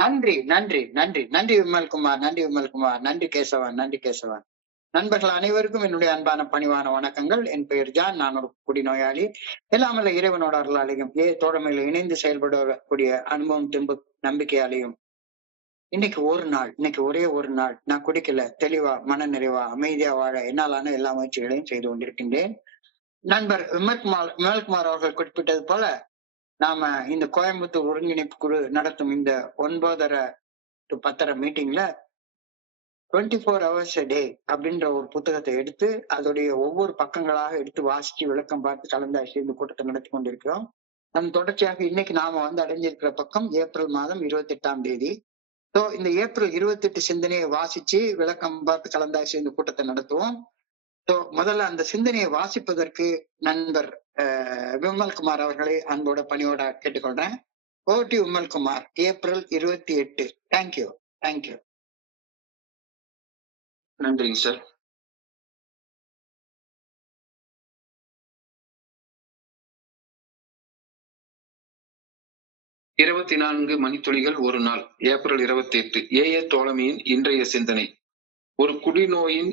நன்றி, நன்றி, நன்றி, நன்றி விமல்குமார், நன்றி விமல்குமார், நன்றி கேசவன், நன்றி கேசவன். நண்பர்கள் அனைவருக்கும் என்னுடைய அன்பான பணிவான வணக்கங்கள். என் பெயர் ஜான். நான் ஒரு குடிநோயாளி. எல்லாமல்ல இறைவனோட அருளாலையும் தோழமையில இணைந்து செயல்படக்கூடிய அனுபவம் திரும்ப நம்பிக்கையாலையும் இன்னைக்கு ஒரு நாள், இன்னைக்கு ஒரே ஒரு நாள் நான் குடிக்கல, தெளிவா மன நிறைவா அமைதியா வாழ என்னாலான எல்லா முயற்சிகளையும் செய்து கொண்டிருக்கின்றேன். நண்பர் விமல்குமார் அவர்கள் குறிப்பிட்டது போல நாம இந்த கோயம்புத்தூர் ஒருங்கிணைப்பு குழு நடத்தும் இந்த 9:30 to 10:30 மீட்டிங்ல 24 hours a day அப்படின்ற ஒரு புத்தகத்தை எடுத்து அதோடைய ஒவ்வொரு பக்கங்களாக எடுத்து வாசிச்சு விளக்கம் பார்த்து கலந்தாய்ச்சி இந்த கூட்டத்தை நடத்தி கொண்டிருக்கிறோம். நம் தொடர்ச்சியாக இன்னைக்கு நாம அடைஞ்சிருக்கிற பக்கம் ஏப்ரல் மாதம் 28ஆம் தேதி. ஸோ இந்த ஏப்ரல் 28 சிந்தனையை வாசிச்சு விளக்கம் பார்த்து கலந்தாய்ச்சி இந்த கூட்டத்தை நடத்துவோம். ஸோ முதல்ல அந்த சிந்தனையை வாசிப்பதற்கு நண்பர் விமல்குமார் அவர்களை அன்போட பணியோட கேட்டுக்கொள்றேன். ஓடி விமல்குமார், ஏப்ரல் 28. Thank you, thank you. நன்றிங்க சார். இருபத்தி 4 மணித்துளிகள் ஒரு நாள், ஏப்ரல் 28. ஏஏ தோழமையின் இன்றைய சிந்தனை. ஒரு குடிநோயின்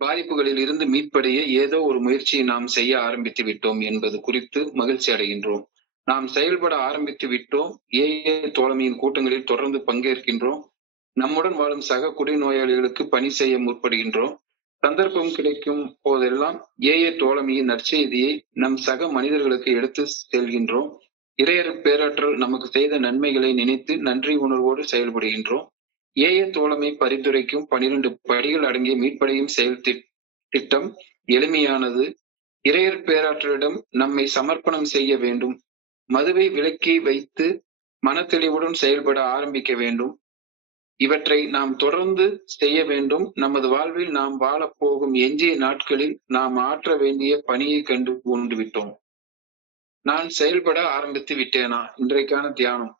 பாதிப்புகளில் இருந்து மீட்படைய ஏதோ ஒரு முயற்சியை நாம் செய்ய ஆரம்பித்து விட்டோம் என்பது குறித்து மகிழ்ச்சி அடைகின்றோம். நாம் செயல்பட ஆரம்பித்து விட்டோம். ஏஏ தோழமையின் கூட்டங்களில் தொடர்ந்து பங்கேற்கின்றோம். நம்முடன் வாழும் சக குடிநோயாளிகளுக்கு பணி செய்ய முற்படுகின்றோம். சந்தர்ப்பம் கிடைக்கும் போதெல்லாம் ஏஏ தோழமையின் நற்செய்தியை நம் சக மனிதர்களுக்கு எடுத்து செல்கின்றோம். இறையர் பேராற்றல் நமக்கு செய்த நன்மைகளை நினைத்து நன்றி உணர்வோடு செயல்படுகின்றோம். ஏஏ தோழமை பரிந்துரைக்கும் 12 படிகள் அடங்கிய மீட்படையும் செயல் திட்டம் எளிமையானது. இறையர் பேராற்றலிடம் நம்மை சமர்ப்பணம் செய்ய வேண்டும். மதுவை விலக்கி வைத்து மனத்தெளிவுடன் செயல்பட ஆரம்பிக்க வேண்டும். இவற்றை நாம் தொடர்ந்து செய்ய வேண்டும். நமது வாழ்வில் நாம் வாழப்போகும் எஞ்சிய நாட்களில் நாம் ஆற்ற வேண்டிய பணியை கண்டு கொண்டு விட்டோம். நான் செயல்பட ஆரம்பித்து விட்டேனா? இன்றைக்கான தியானம்.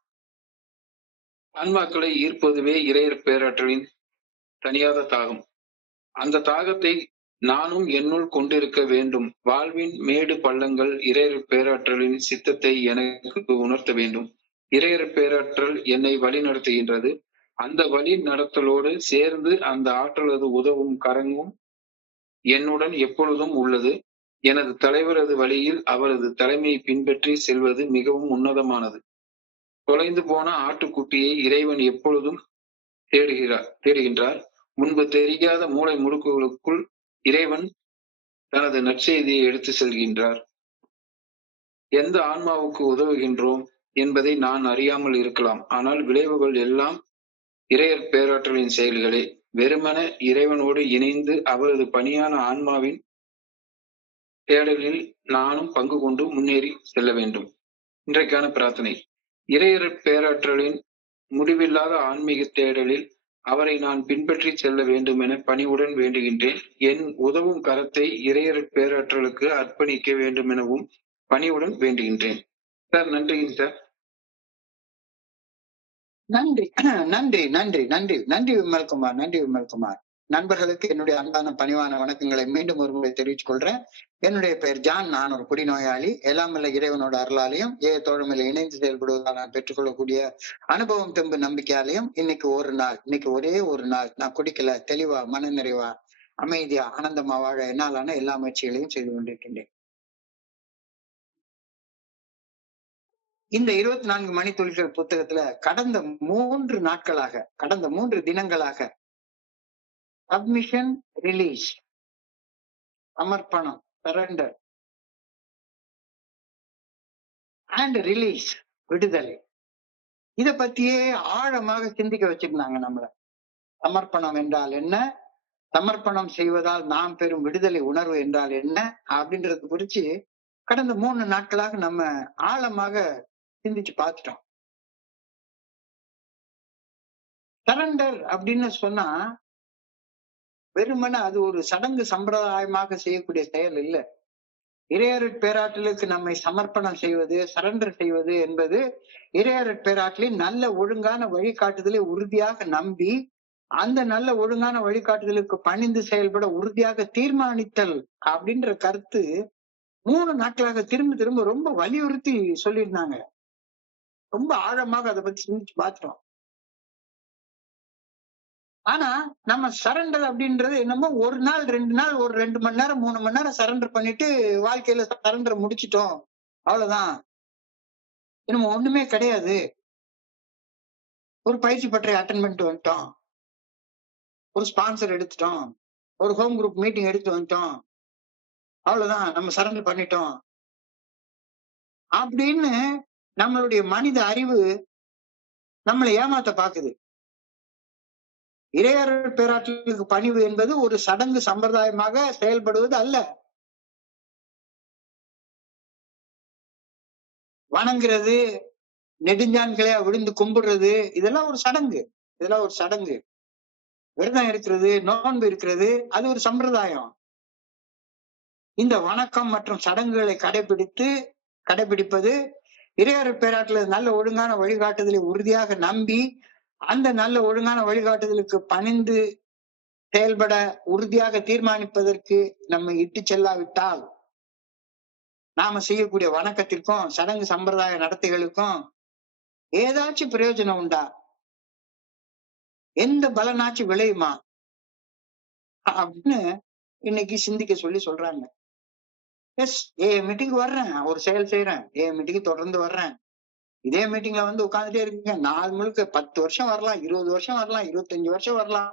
ஆன்மாக்களை ஈர்ப்பதுவே இறையர் பேராற்றலின் தனியாத தாகம். அந்த தாகத்தை நானும் என்னுள் கொண்டிருக்க வேண்டும். வாழ்வின் மேடு பள்ளங்கள் இறையர் பேராற்றலின் சித்தத்தை எனக்கு உணர்த்த வேண்டும். இறையர் பேராற்றல் என்னை வழி நடத்துகின்றது. அந்த வழி நடத்தலோடு சேர்ந்து அந்த ஆற்றலது உதவும் கரங்கும் என்னுடன் எப்பொழுதும் உள்ளது. எனது தலைவரது வழியில் அவரது தலைமையை பின்பற்றி செல்வது மிகவும் உன்னதமானது. தொலைந்து போன ஆட்டுக்குட்டியை இறைவன் எப்பொழுதும் தேடுகின்றார். முன்பு தெரியாத மூளை முடுக்குகளுக்குள் இறைவன் தனது நற்செய்தியை எடுத்து செல்கின்றார். எந்த ஆன்மாவுக்கு உதவுகின்றோம் என்பதை நான் அறியாமல் இருக்கலாம். ஆனால் விளைவுகள் எல்லாம் இறையர் பேராற்றலின் செயல்களே. வெறுமன இறைவனோடு இணைந்து அவரது பணியான ஆன்மாவின் தேடலில் நானும் பங்கு கொண்டு முன்னேறி செல்ல வேண்டும். இன்றைக்கான பிரார்த்தனை. இறையர் பேராற்றலின் முடிவில்லாத ஆன்மீக தேடலில் அவரை நான் பின்பற்றி செல்ல வேண்டும் என பணிவுடன் வேண்டுகின்றேன். என் உதவும் கரத்தை இறையர் பேராற்றலுக்கு அர்ப்பணிக்க வேண்டும் எனவும் பணிவுடன் வேண்டுகின்றேன். சார், நன்றிங்க சார். நன்றி, நன்றி, நன்றி, நன்றி, நன்றி விமல்குமார், நன்றி விமல்குமார். நண்பர்களுக்கு என்னுடைய அன்பான பணிவான வணக்கங்களை மீண்டும் ஒரு முறை தெரிவித்துக் கொள்றேன். என்னுடைய பெயர் ஜான். நான் ஒரு குடிநோயாளி. எல்லாமல்ல இறைவனோட அருளாலையும் தோழமையில இணைந்து செயல்படுவதால் நான் பெற்றுக்கொள்ளக்கூடிய அனுபவம் தெம்பு நம்பிக்கையாலையும் இன்னைக்கு ஒரு நாள், இன்னைக்கு ஒரே ஒரு நாள் நான் குடிக்கல, தெளிவா மன நிறைவா அமைதியா ஆனந்தமா வாழ என்னாலான எல்லா முயற்சிகளையும் செய்து கொண்டிருக்கின்றேன். இந்த 24 மணித்துளிகள் புத்தகத்துல கடந்த 3 நாட்களாக, கடந்த 3 தினங்களாக சப்மிஷன், ரிலீஸ், சமர்ப்பணம், சரண்டர் அண்ட் ரிலீஸ், விடுதலை, இத பத்தியே ஆழமாக சிந்திக்க வச்சிருந்தாங்க நம்மள. சமர்ப்பணம் என்றால் என்ன, சமர்ப்பணம் செய்வதால் நாம் பெறும் விடுதலை உணர்வு என்றால் என்ன அப்படின்றது குறிச்சு கடந்த 3 நாட்களாக நம்ம ஆழமாக சிந்திச்சு பார்த்துட்டோம். சரண்டர் அப்படின்னு சொன்னா வெறுமன அது ஒரு சடங்கு சம்பிரதாயமாக செய்யக்கூடிய செயல் இல்லை. இறையருட் பேராற்றலுக்கு நம்மை சமர்ப்பணம் செய்வது, சரண்டர் செய்வது என்பது இறையருட் பேராற்றலின் நல்ல ஒழுங்கான வழிகாட்டுதலை உறுதியாக நம்பி அந்த நல்ல ஒழுங்கான வழிகாட்டுதலுக்கு பணிந்து செயல்பட உறுதியாக தீர்மானித்தல் அப்படின்ற கருத்து 3 நாட்களாக திரும்ப திரும்ப ரொம்ப வலியுறுத்தி சொல்லியிருந்தாங்க. ரொம்ப ஆழமாக அதை பத்தி சிந்திச்சு பார்த்துட்டோம். ஆனா நம்ம சரண்டர் அப்படின்றது என்னமோ ஒரு நாள் 2 நாள் ஒரு 2 மணி நேரம் 3 மணி நேரம் சரண்டர் பண்ணிட்டு வாழ்க்கையில சரண்டர் முடிச்சிட்டோம், அவ்வளவுதான், நம்ம ஒண்ணுமே கிடையாது, ஒரு பயிற்சி பட்டறை அட்டன் பண்ணிட்டு வந்துட்டோம், ஒரு ஸ்பான்சர் எடுத்துட்டோம், ஒரு ஹோம் குரூப் மீட்டிங் எடுத்து வந்துட்டோம், அவ்வளவுதான் நம்ம சரண்டர் பண்ணிட்டோம் அப்படின்னு நம்மளுடைய மனித அறிவு நம்மளை ஏமாத்த பாக்குது. இறையருள் பேராற்றலுக்கு பணிவு என்பது ஒரு சடங்கு சம்பிரதாயமாக செயல்படுவது அல்ல. வணங்குறது, நெடுஞ்சான்களையா விழுந்து கும்பிடுறது, இதெல்லாம் ஒரு சடங்கு. இதெல்லாம் ஒரு சடங்கு. விரதம் இருக்கிறது, நோன்பு இருக்கிறது, அது ஒரு சம்பிரதாயம். இந்த வணக்கம் மற்றும் சடங்குகளை கடைபிடிப்பது இறையருள் பேராற்றல் நல்ல ஒழுங்கான வழிகாட்டுதலை உறுதியாக நம்பி அந்த நல்ல ஒழுங்கான வழிகாட்டுதலுக்கு பணிந்து செயல்பட உறுதியாக தீர்மானிப்பதற்கு நம்ம இட்டு செல்லாவிட்டால் நாம செய்யக்கூடிய வணக்கத்திற்கும் சடங்கு சம்பிரதாய நடத்தைகளுக்கும் ஏதாச்சும் பிரயோஜனம் உண்டா? எந்த பலனாச்சும் விளையுமா அப்படின்னு இன்னைக்கு சிந்திக்க சொல்றாங்க. எஸ், மீட்டிங் வர்றேன், ஒரு செயல் செய்யறேன், மீட்டிங் தொடர்ந்து வர்றேன், இதே மீட்டிங்ல வந்து உட்கார்ந்துட்டே இருக்கீங்க, நாள் முழுக்க 10 வருஷம் வரலாம், 20 வருஷம் வரலாம், 25 வருஷம் வரலாம்,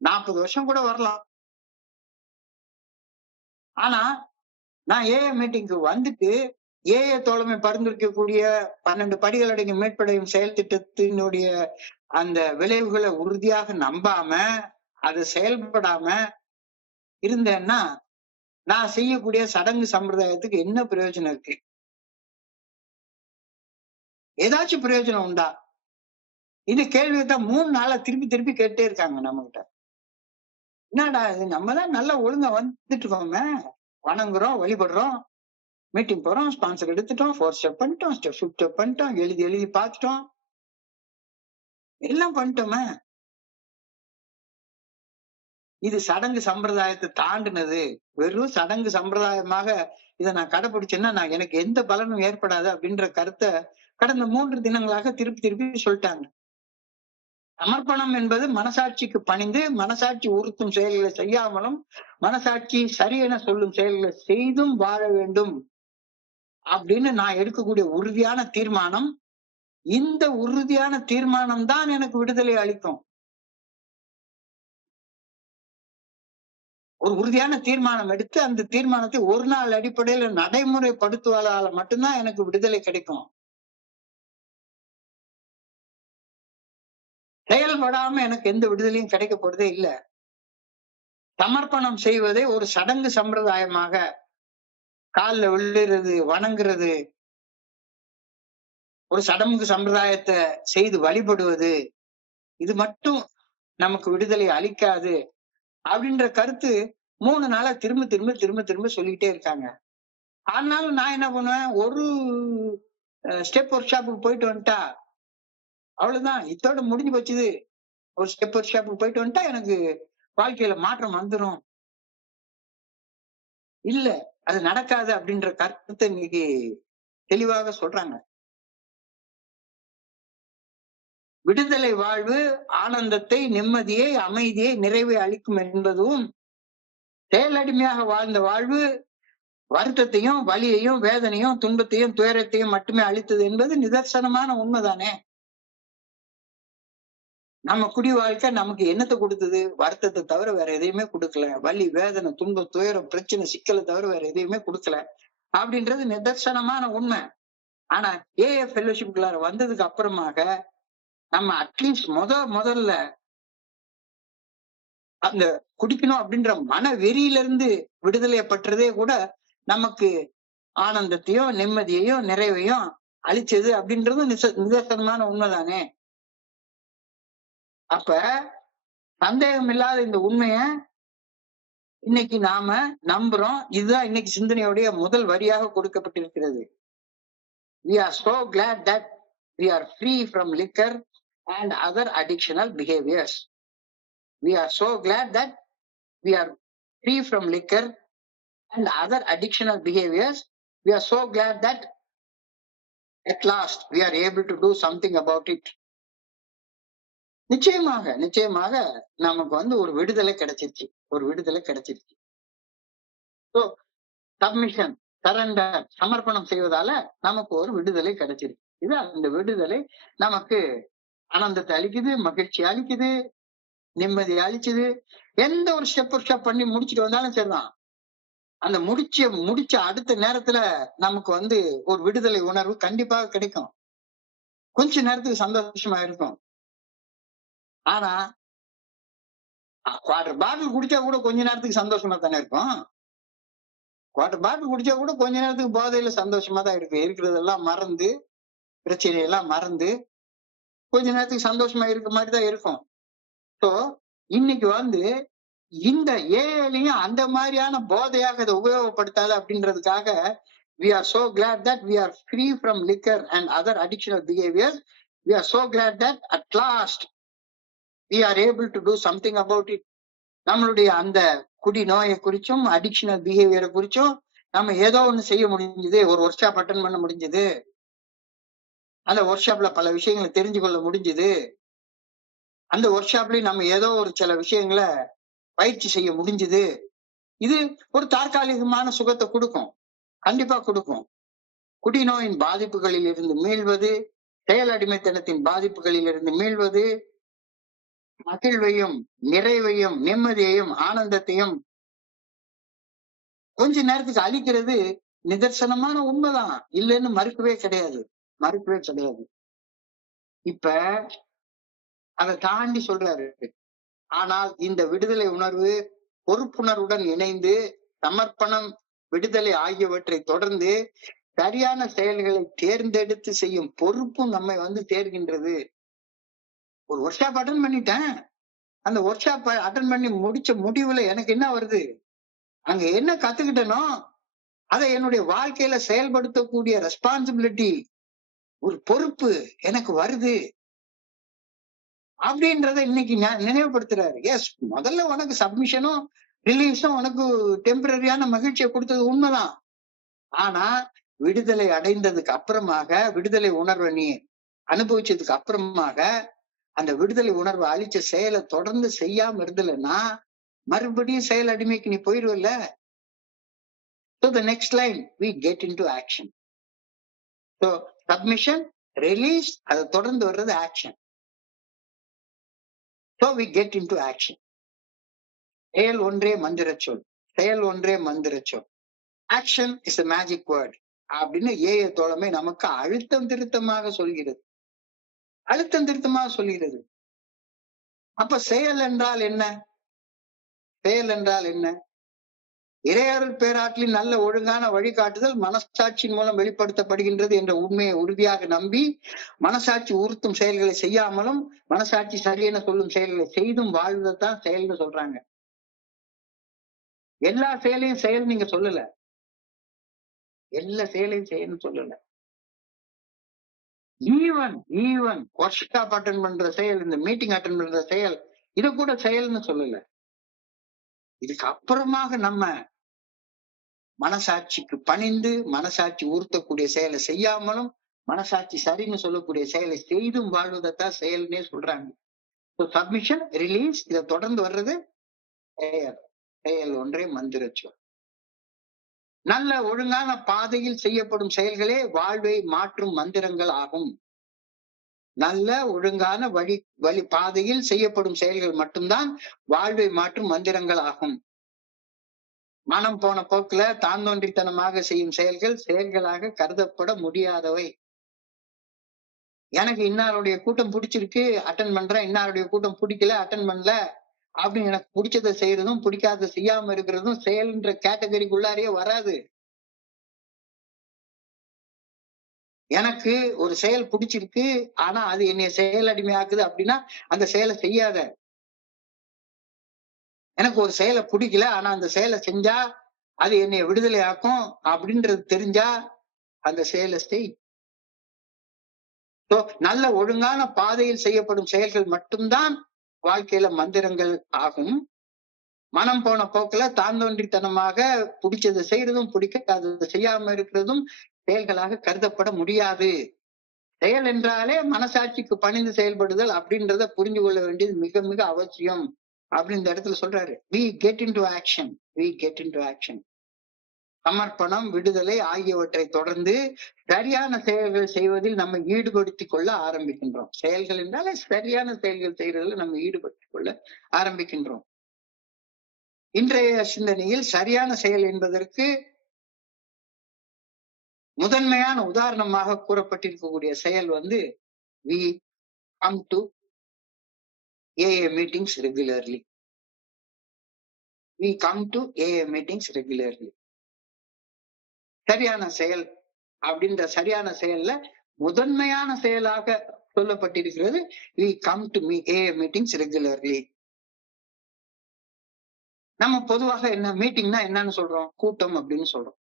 40 வருஷம் கூட வரலாம். ஆனா நான் மீட்டிங்க்கு வந்துட்டு தோழமை பரிந்துரைக்கக்கூடிய 12 படிகள் அடங்கிய மீட்படையும் செயல் திட்டத்தினுடைய அந்த விளைவுகளை உறுதியாக நம்பாம அதை செயல்படாம இருந்தேன்னா நான் செய்யக்கூடிய சடங்கு சம்பிரதாயத்துக்கு என்ன பிரயோஜனம் இருக்கு? ஏதாச்சும் பிரயோஜனம் உண்டா? இந்த கேள்வியைத்தான் 3 நாளா திருப்பி திருப்பி கேட்டே இருக்காங்க நம்ம கிட்ட. என்னடா இது, நம்ம தான் நல்லா ஒழுங்கா வந்துட்டு இருக்கோமே, வணங்குறோம், வழிபடுறோம், மீட்டிங் போறோம், ஸ்பான்சர் எடுத்துட்டோம், 4 ஸ்டெப் பண்ணிட்டோம், ஸ்டெப் பண்ணிட்டோம், எழுதி பார்த்துட்டோம், எல்லாம் பண்ணிட்டோமே. இது சடங்கு சம்பிரதாயத்தை தாண்டினது. வெறும் சடங்கு சம்பிரதாயமாக இதை நான் கடைபிடிச்சேன்னா நான் எனக்கு எந்த பலனும் ஏற்படாது அப்படின்ற கருத்தை கடந்த 3 தினங்களாக திருப்பி திருப்பி சொல்லிட்டாங்க. சமர்ப்பணம் என்பது மனசாட்சிக்கு பணிந்து மனசாட்சி உறுத்தும் செயல்களை செய்யாமலும் மனசாட்சி சரியென சொல்லும் செயல்களை செய்தும் வாழ வேண்டும் அப்படின்னு நான் எடுக்கக்கூடிய உறுதியான தீர்மானம். இந்த உறுதியான தீர்மானம் தான் எனக்கு விடுதலை அளிக்கும். ஒரு உறுதியான தீர்மானம் எடுத்து அந்த தீர்மானத்தை ஒரு நாள் அடிப்படையில் நடைமுறைப்படுத்துவதால மட்டும்தான் எனக்கு விடுதலை கிடைக்கும். செயல்படாம எனக்கு எந்த விடுதலையும் கிடைக்க போறதே இல்லை. சமர்ப்பணம் செய்வதை ஒரு சடங்கு சம்பிரதாயமாக காலில் விழுறது, வணங்குறது, ஒரு சடங்கு சம்பிரதாயத்தை செய்து வழிபடுவது, இது மட்டும் நமக்கு விடுதலை அளிக்காது அப்படின்ற கருத்து 3 நாளா திரும்ப திரும்ப திரும்ப திரும்ப சொல்லிக்கிட்டே இருக்காங்க. ஆனாலும் நான் என்ன பண்ணுவேன், ஒரு ஸ்டெப் ஒர்க் ஷாப்புக்கு போயிட்டு வந்துட்டா அவ்வளவுதான், இதோட முடிஞ்சு போச்சுது. ஒரு ஸ்டெப் ஒர்க் ஷாப்புக்கு போயிட்டு வந்துட்டா எனக்கு வாழ்க்கையில மாற்றம் வந்துடும். இல்ல, அது நடக்காது அப்படின்ற கருத்தை இன்னைக்கு தெளிவாக சொல்றாங்க. விடுதலை வாழ்வு ஆனந்தத்தை, நிம்மதியை, அமைதியை, நிறைவை அளிக்கும் என்பதும் செயலடிமையாக வாழ்ந்த வாழ்வு வருத்தத்தையும் வலியையும் வேதனையும் துன்பத்தையும் துயரத்தையும் மட்டுமே அளித்தது என்பது நிதர்சனமான உண்மைதானே. நம்ம குடி வாழ்க்கை நமக்கு என்னத்தை கொடுத்தது? வருத்தத்தை தவிர வேற எதையுமே கொடுக்கல. வலி, வேதனை, துன்பம், துயரம், பிரச்சனை, சிக்கலை தவிர வேற எதையுமே கொடுக்கல அப்படின்றது நிதர்சனமான உண்மை. ஆனா ஏஎஃப் ஃபெல்லோஷிப்குள்ளார வந்ததுக்கு அப்புறமாக நம்ம அட்லீஸ்ட் முதல்ல அந்த குடிக்கணும் அப்படின்ற மன வெறியிலிருந்து விடுதலை பற்றதே கூட நமக்கு ஆனந்தத்தையும் நிம்மதியையும் நிறைவையும் அளிச்சது அப்படின்றது நிதர்சனமான உண்மைதானே. அப்ப சந்தேகம் இல்லாத இந்த உண்மைய இன்னைக்கு நாம நம்புறோம். இதுதான் இன்னைக்கு சிந்தனையுடைய முதல் வரியாக கொடுக்கப்பட்டிருக்கிறது. We are so glad that we are free from liquor and other addictional behaviors. We are so glad that we are free from liquor and other addictional behaviors. We are so glad that at last we are able to do something about it. நிச்சயமாக நிச்சயமாக நமக்கு வந்து ஒரு விடுதலை கிடைச்சிருச்சு, ஒரு விடுதலை கிடைச்சிருச்சு. ஸோ சப்மிஷன், சரண்டர், சமர்ப்பணம் செய்வதால நமக்கு ஒரு விடுதலை கிடைச்சிருக்கு. இது அந்த விடுதலை நமக்கு ஆனந்தத்தை அளிக்குது, மகிழ்ச்சி அளிக்குது, நிம்மதி அளிச்சுது. எந்த ஒரு ஸ்டெப் பண்ணி முடிச்சுட்டு வந்தாலும் சரிதான், அந்த முடிச்ச அடுத்த நேரத்துல நமக்கு வந்து ஒரு விடுதலை உணர்வு கண்டிப்பாக கிடைக்கும். கொஞ்ச நேரத்துக்கு சந்தோஷமா இருக்கும். ஆனா குவார்டர் பாட்டில் குடிச்சா கூட கொஞ்ச நேரத்துக்கு சந்தோஷமா தானே இருக்கும். குவார்டர் பாட்டில் குடிச்சா கூட கொஞ்ச நேரத்துக்கு போதையில சந்தோஷமா தான் இருக்கு. இருக்கிறதெல்லாம் மறந்து, பிரச்சனையெல்லாம் மறந்து கொஞ்ச நேரத்துக்கு சந்தோஷமா இருக்க மாதிரி தான் இருக்கும். ஸோ இன்னைக்கு வந்து இந்த ஏழையும் அந்த மாதிரியான போதையாக இதை உபயோகப்படுத்தாது அப்படின்றதுக்காக we are so glad that we are free from liquor and other addictional behaviors. We are so glad that at last we are able to do something about it. நம்மளுடைய அந்த குடி நோயை குறிச்சும் அடிக்ஷனல் பிஹேவியரை குறிச்சும் நம்ம ஏதோ ஒண்ணு செய்ய முடிஞ்சது. ஒரு ஒர்க் ஷாப் அட்டன் பண்ண முடிஞ்சது. அந்த ஒர்க் ஷாப்ல பல விஷயங்களை தெரிஞ்சு கொள்ள முடிஞ்சது. அந்த ஒர்க் ஷாப்லயும் நம்ம ஏதோ ஒரு சில விஷயங்களை பயிற்சி செய்ய முடிஞ்சது. இது ஒரு தற்காலிகமான சுகத்தை கொடுக்கும், கண்டிப்பா கொடுக்கும். குடிநோயின் பாதிப்புகளில் இருந்து மீள்வது, செயல் அடிமைத்தனத்தின் பாதிப்புகளில் இருந்து மீள்வது, மகிழ்வையும் நிறைவையும் நிம்மதியையும் ஆனந்தத்தையும் கொஞ்ச நேரத்துக்கு அளிக்கிறது நிதர்சனமான உண்மைதான், இல்லைன்னு மறுக்கவே கிடையாது. இப்ப அதை தாண்டி சொல்றாரு, ஆனால் இந்த விடுதலை உணர்வு பொறுப்புணர்வுடன் இணைந்து சமர்ப்பணம், விடுதலை ஆகியவற்றை தொடர்ந்து சரியான செயல்களை தேர்ந்தெடுத்து செய்யும் பொறுப்பும் நம்மை வந்து சேர்கின்றது. ஒரு ஒர்க் ஷாப் அட்டன் பண்ணிட்டேன், அந்த ஒர்க் ஷாப் அட்டன் பண்ணி முடிச்ச முடிவுல எனக்கு என்ன வருது, அங்க என்ன கத்துக்கிட்டனோ அதை என்னுடைய வாழ்க்கையில செயல்படுத்தக்கூடிய ரெஸ்பான்சிபிலிட்டி, ஒரு பொறுப்பு எனக்கு வருது அப்படின்றத இன்னைக்கு நினைவுபடுத்துறாரு. எஸ், முதல்ல உனக்கு சப்மிஷனும் ரிலீஸும் உனக்கு டெம்பரரியான மகிழ்ச்சியை கொடுத்தது உண்மைதான். ஆனா விடுதலை அடைந்ததுக்கு அப்புறமாக, விடுதலை உணர்வை நீ அனுபவிச்சதுக்கு அப்புறமாக, அந்த விடுதலை உணர்வை அழிச்ச செயலை தொடர்ந்து செய்யாம இருந்தலன்னா மறுபடியும் செயல் அடிமைக்கு நீ போயிடுவல்ல. So the next line, we get into action. So submission, release, அதை தொடர்ந்து வர்றது action. So we get into action. செயல் ஒன்றே மந்திர சொல், செயல் ஒன்றே மந்திர சொல். Action is a magic word அப்படின்னு ஏய தோழமை நமக்கு அழுத்தம் திருத்தமாக சொல்கிறது. அப்ப செயல் என்றால் என்ன? செயல் என்றால் என்ன? இறையருள் பேராற்றலின் நல்ல ஒழுங்கான வழிகாட்டுதல் மனசாட்சியின் மூலம் வெளிப்படுத்தப்படுகின்றது என்ற உண்மையை உறுதியாக நம்பி, மனசாட்சி உறுத்தும் செயல்களை செய்யாமலும் மனசாட்சி சரியென சொல்லும் செயல்களை செய்தும் வாழ்வதைத்தான் செயல்னு சொல்றாங்க. எல்லா செயலையும் செயல் நீங்க சொல்லல, எல்லா செயலையும் செயல்னு சொல்லல. ஈவன் ஒர்க் ஷாப் அட்டன் பண்ற செயல், இந்த மீட்டிங் அட்டன் பண்ற செயல், இது கூட செயல்னு சொல்லல. இதுக்கு அப்புறமாக நம்ம மனசாட்சிக்கு பணிந்து மனசாட்சி ஊர்த்தக்கூடிய செயலை செய்யாமலும் மனசாட்சி சரின்னு சொல்லக்கூடிய செயலை செய்தும் வாழ்வதைத்தான் செயல்னே சொல்றாங்க. சப்மிஷன், ரிலீஸ், இதை தொடர்ந்து வர்றது செயல் ஒன்றே மந்திர சொல். நல்ல ஒழுங்கான பாதையில் செய்யப்படும் செயல்களே வாழ்வை மாற்றும் மந்திரங்கள் ஆகும். நல்ல ஒழுங்கான வழி பாதையில் செய்யப்படும் செயல்கள் மட்டும்தான் வாழ்வை மாற்றும் மந்திரங்கள் ஆகும். மனம் போன போக்குல தாந்தோன்றித்தனமாக செய்யும் செயல்களாக கருதப்பட முடியாதவை. எனக்கு இன்னாருடைய கூட்டம் பிடிச்சிருக்கு அட்டன் பண்றேன், இன்னாருடைய கூட்டம் பிடிக்கல அட்டன் பண்ணல அப்படின்னு எனக்கு பிடிச்சதை செய்யறதும் பிடிக்காத செய்யாம இருக்கிறதும் செயல்ன்ற கேட்டகரிக்குள்ளாரையே வராது. எனக்கு ஒரு செயல் பிடிச்சிருக்கு ஆனா அது என்னைய செயல் அடிமையாக்குது அப்படின்னா அந்த செயலை செய்யாத. எனக்கு ஒரு செயலை பிடிக்கல ஆனா அந்த செயலை செஞ்சா அது என்னைய விடுதலை ஆக்கும் அப்படின்றது தெரிஞ்சா அந்த செயலை செய். நல்ல ஒழுங்கான பாதையில் செய்யப்படும் செயல்கள் மட்டும்தான் வாழ்க்கையில மந்திரங்கள் ஆகும். மனம் போன போக்குல தாந்தோன்றித்தனமாக பிடிச்சதை செய்யறதும் பிடிக்காததை செய்யாம இருக்கிறதும் செயல்களாக கருதப்பட முடியாது செயல் என்றாலே மனசாட்சிக்கு பணிந்து செயல்படுதல் அப்படின்றத புரிந்து கொள்ள வேண்டியது மிக மிக அவசியம் அப்படின்னு இந்த இடத்துல சொல்றாரு. we get into action, we get into action. சமர்ப்பணம், விடுதலை ஆகியவற்றை தொடர்ந்து சரியான செயல்கள் செய்வதில் நம்ம ஈடுபடுத்திக் கொள்ள ஆரம்பிக்கின்றோம். செயல்கள் என்றாலே சரியான செயல்கள் செய்யறதுல நம்ம ஈடுபடுத்திக் கொள்ள ஆரம்பிக்கின்றோம். இன்றைய சிந்தனையில் சரியான செயல் என்பதற்கு முதன்மையான உதாரணமாக கூறப்பட்டிருக்கக்கூடிய செயல் வந்து we come to AA meetings regularly. We come to AA meetings regularly. சரியான செயல் அப்படின்ற சரியான செயல்ல முதன்மையான செயலாக சொல்லப்பட்டிருக்கிறது we come to AA meetings regularly. நம்ம பொதுவாக என்ன மீட்டிங்னா என்னன்னு சொல்றோம்? கூட்டம் அப்படின்னு சொல்றோம்.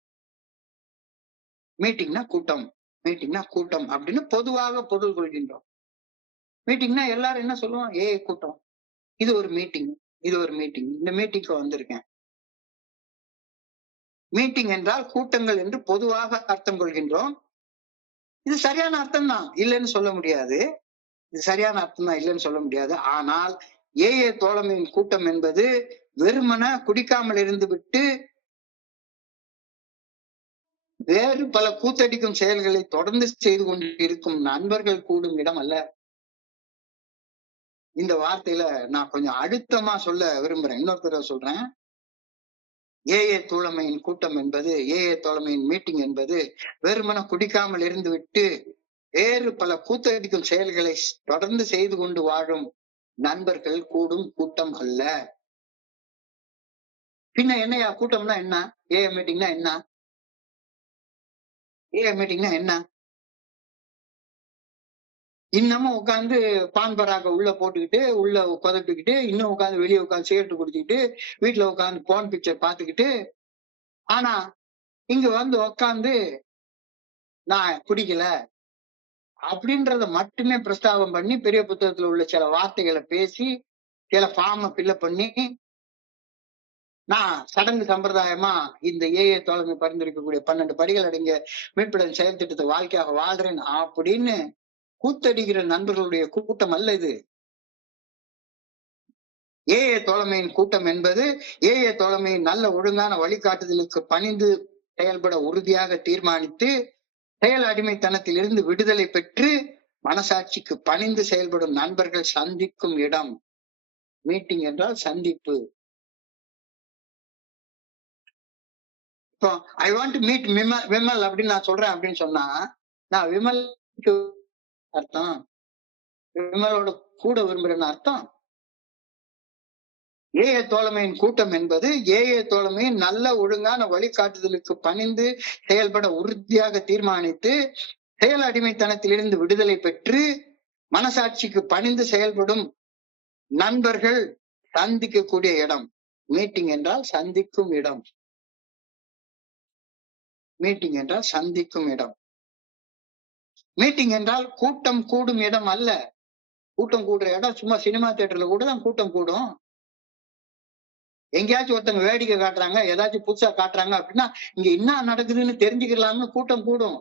மீட்டிங்னா கூட்டம், மீட்டிங்னா கூட்டம் அப்படின்னு பொதுவாக பொருள் கொள்கின்றோம். மீட்டிங்னா எல்லாரும் என்ன சொல்லுவோம்? கூட்டம், இது ஒரு மீட்டிங், இது ஒரு மீட்டிங், இந்த மீட்டிங்க்கு வந்திருக்கேன். மீட்டிங் என்றால் கூட்டங்கள் என்று பொதுவாக அர்த்தம் கொள்கின்றோம். இது சரியான அர்த்தம் தான், இல்லைன்னு சொல்ல முடியாது. இது சரியான அர்த்தம் தான், இல்லைன்னு சொல்ல முடியாது. ஆனால் தோழமையின் கூட்டம் என்பது வெறுமன குடிக்காமல் இருந்து விட்டு வேறு பல கூத்தடிக்கும் செயல்களை தொடர்ந்து செய்து கொண்டிருக்கும் நண்பர்கள் கூடும் இடம் அல்ல. இந்த வார்த்தையில நான் கொஞ்சம் அழுத்தமா சொல்ல விரும்புறேன். இன்னொரு தடவை சொல்றேன். தோழமையின் கூட்டம் என்பது, தோழமையின் மீட்டிங் என்பது வெறுமன குடிக்காமல் இருந்து விட்டு வேறு பல கூத்தடிக்கும் செயல்களை தொடர்ந்து செய்து கொண்டு வாழும் நண்பர்கள் கூடும் கூட்டம் அல்ல. பின்ன என்னையா கூட்டம்னா என்ன? மீட்டிங்னா என்ன? மீட்டிங்னா என்ன? இன்னமும் உட்காந்து பான் பராக உள்ள போட்டுக்கிட்டு உள்ள கொதப்பிக்கிட்டு இன்னும் உட்காந்து வெளியே உட்காந்து சிகரெட் குடிச்சுக்கிட்டு வீட்டுல உட்காந்து போன் பிக்சர் பாத்துக்கிட்டு, ஆனா இங்க வந்து உட்காந்து நான் குடிக்கல அப்படின்றத மட்டுமே பிரஸ்தாபம் பண்ணி பெரிய புத்தகத்துல உள்ள சில வார்த்தைகளை பேசி சில ஃபார்மை ஃபில்அப் பண்ணி நான் சடங்கு சம்பிரதாயமா இந்த தோழமை பரிந்துரைக்கக்கூடிய 12 படிகள் அடங்கிய மீட்புடன் செயல் திட்டத்தை வாழ்க்கையாக வாழ்றேன் அப்படின்னு கூத்தடிக்கிற நண்பர்களுடைய கூட்டம் அல்ல இது. தோழமையின் கூட்டம் என்பது தோழமையின் நல்ல ஒழுங்கான வழிகாட்டுதலுக்கு பணிந்து செயல்பட உறுதியாக தீர்மானித்து செயல் அடிமைத்தனத்தில் இருந்து விடுதலை பெற்று மனசாட்சிக்கு பணிந்து செயல்படும் நண்பர்கள் சந்திக்கும் இடம். மீட்டிங் என்றால் சந்திப்பு. இப்போ I want to meet Vimal அப்படின்னு நான் சொல்றேன் அப்படின்னு சொன்னா, நான் விமலுக்கு அர்த்தம் விமலோட கூட விரும்புறேன்னு அர்த்தம். தோழமையின் கூட்டம் என்பது தோழமையின் நல்ல ஒழுங்கான வழிகாட்டுதலுக்கு பணிந்து செயல்பட உறுதியாக தீர்மானித்து செயல் அடிமைத்தனத்திலிருந்து விடுதலை பெற்று மனசாட்சிக்கு பணிந்து செயல்படும் நண்பர்கள் சந்திக்கக்கூடிய இடம். மீட்டிங் என்றால் சந்திக்கும் இடம். மீட்டிங் என்றால் சந்திக்கும் இடம். மீட்டிங் என்றால் கூட்டம் கூடும் இடம் அல்ல. கூட்டம் கூடுற இடம் சும்மா சினிமா தியேட்டர்ல கூட தான் கூட்டம் கூடும். எங்கேயாச்சும் ஒருத்தங்க வேடிக்கை காட்டுறாங்க, ஏதாச்சும் புதுசா காட்டுறாங்க அப்படின்னா இங்க என்ன நடக்குதுன்னு தெரிஞ்சுக்கலாம்னு கூட்டம் கூடும்.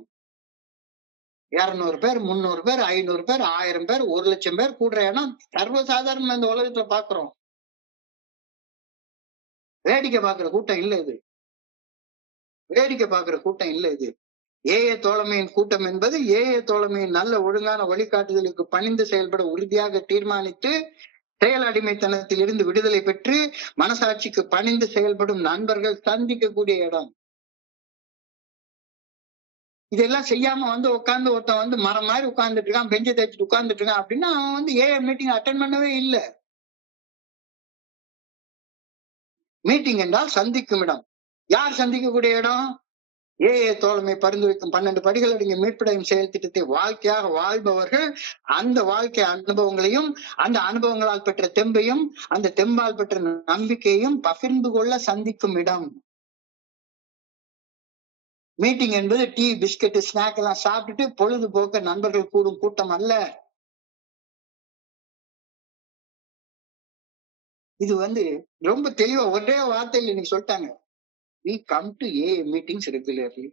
200 பேர், 300 பேர், 500 பேர், 1000 பேர், 1,00,000 பேர் கூடுற இடம் சர்வசாதாரணம் இந்த உலகத்துல பாக்குறோம். வேடிக்கை பாக்குற கூட்டம் இல்ல இது. வேடிக்கை பாக்குற கூட்டம் இல்ல இது. தோழமையின் கூட்டம் என்பது தோழமையின் நல்ல ஒழுங்கான வழிகாட்டுதலுக்கு பணிந்து செயல்பட உறுதியாக தீர்மானித்து செயல் அடிமைத்தனத்தில் இருந்து விடுதலை பெற்று மனசாட்சிக்கு பணிந்து செயல்படும் நண்பர்கள் சந்திக்கக்கூடிய இடம். இதெல்லாம் செய்யாம வந்து உட்கார்ந்து ஒருத்தன் வந்து மரம் மாதிரி உட்கார்ந்துட்டு இருக்கான், பெஞ்சை தேய்ச்சிட்டு உட்கார்ந்துட்டு இருக்கான் அப்படின்னா அவன் வந்து மீட்டிங் அட்டென்ட் பண்ணவே இல்லை. மீட்டிங் என்றால் சந்திக்கும் இடம். யார் சந்திக்கக்கூடிய இடம்? தோழமை பரிந்துரைக்கும் 12 படிகள் அடங்கிய மீட்படையும் செயல் திட்டத்தை வாழ்க்கையாக வாழ்பவர்கள் அந்த வாழ்க்கை அனுபவங்களையும் அந்த அனுபவங்களால் பெற்ற தெம்பையும் அந்த தெம்பால் பெற்ற நம்பிக்கையையும் பகிர்ந்து கொள்ள சந்திக்கும் இடம். மீட்டிங் என்பது டீ பிஸ்கட் ஸ்நாக் எல்லாம் சாப்பிட்டுட்டு பொழுதுபோக்க நண்பர்கள் கூடும் கூட்டம் அல்ல. இது வந்து ரொம்ப தெளிவா ஒரே வார்த்தையில் இன்னைக்கு சொல்லிட்டாங்க. We come to AA meetings regularly.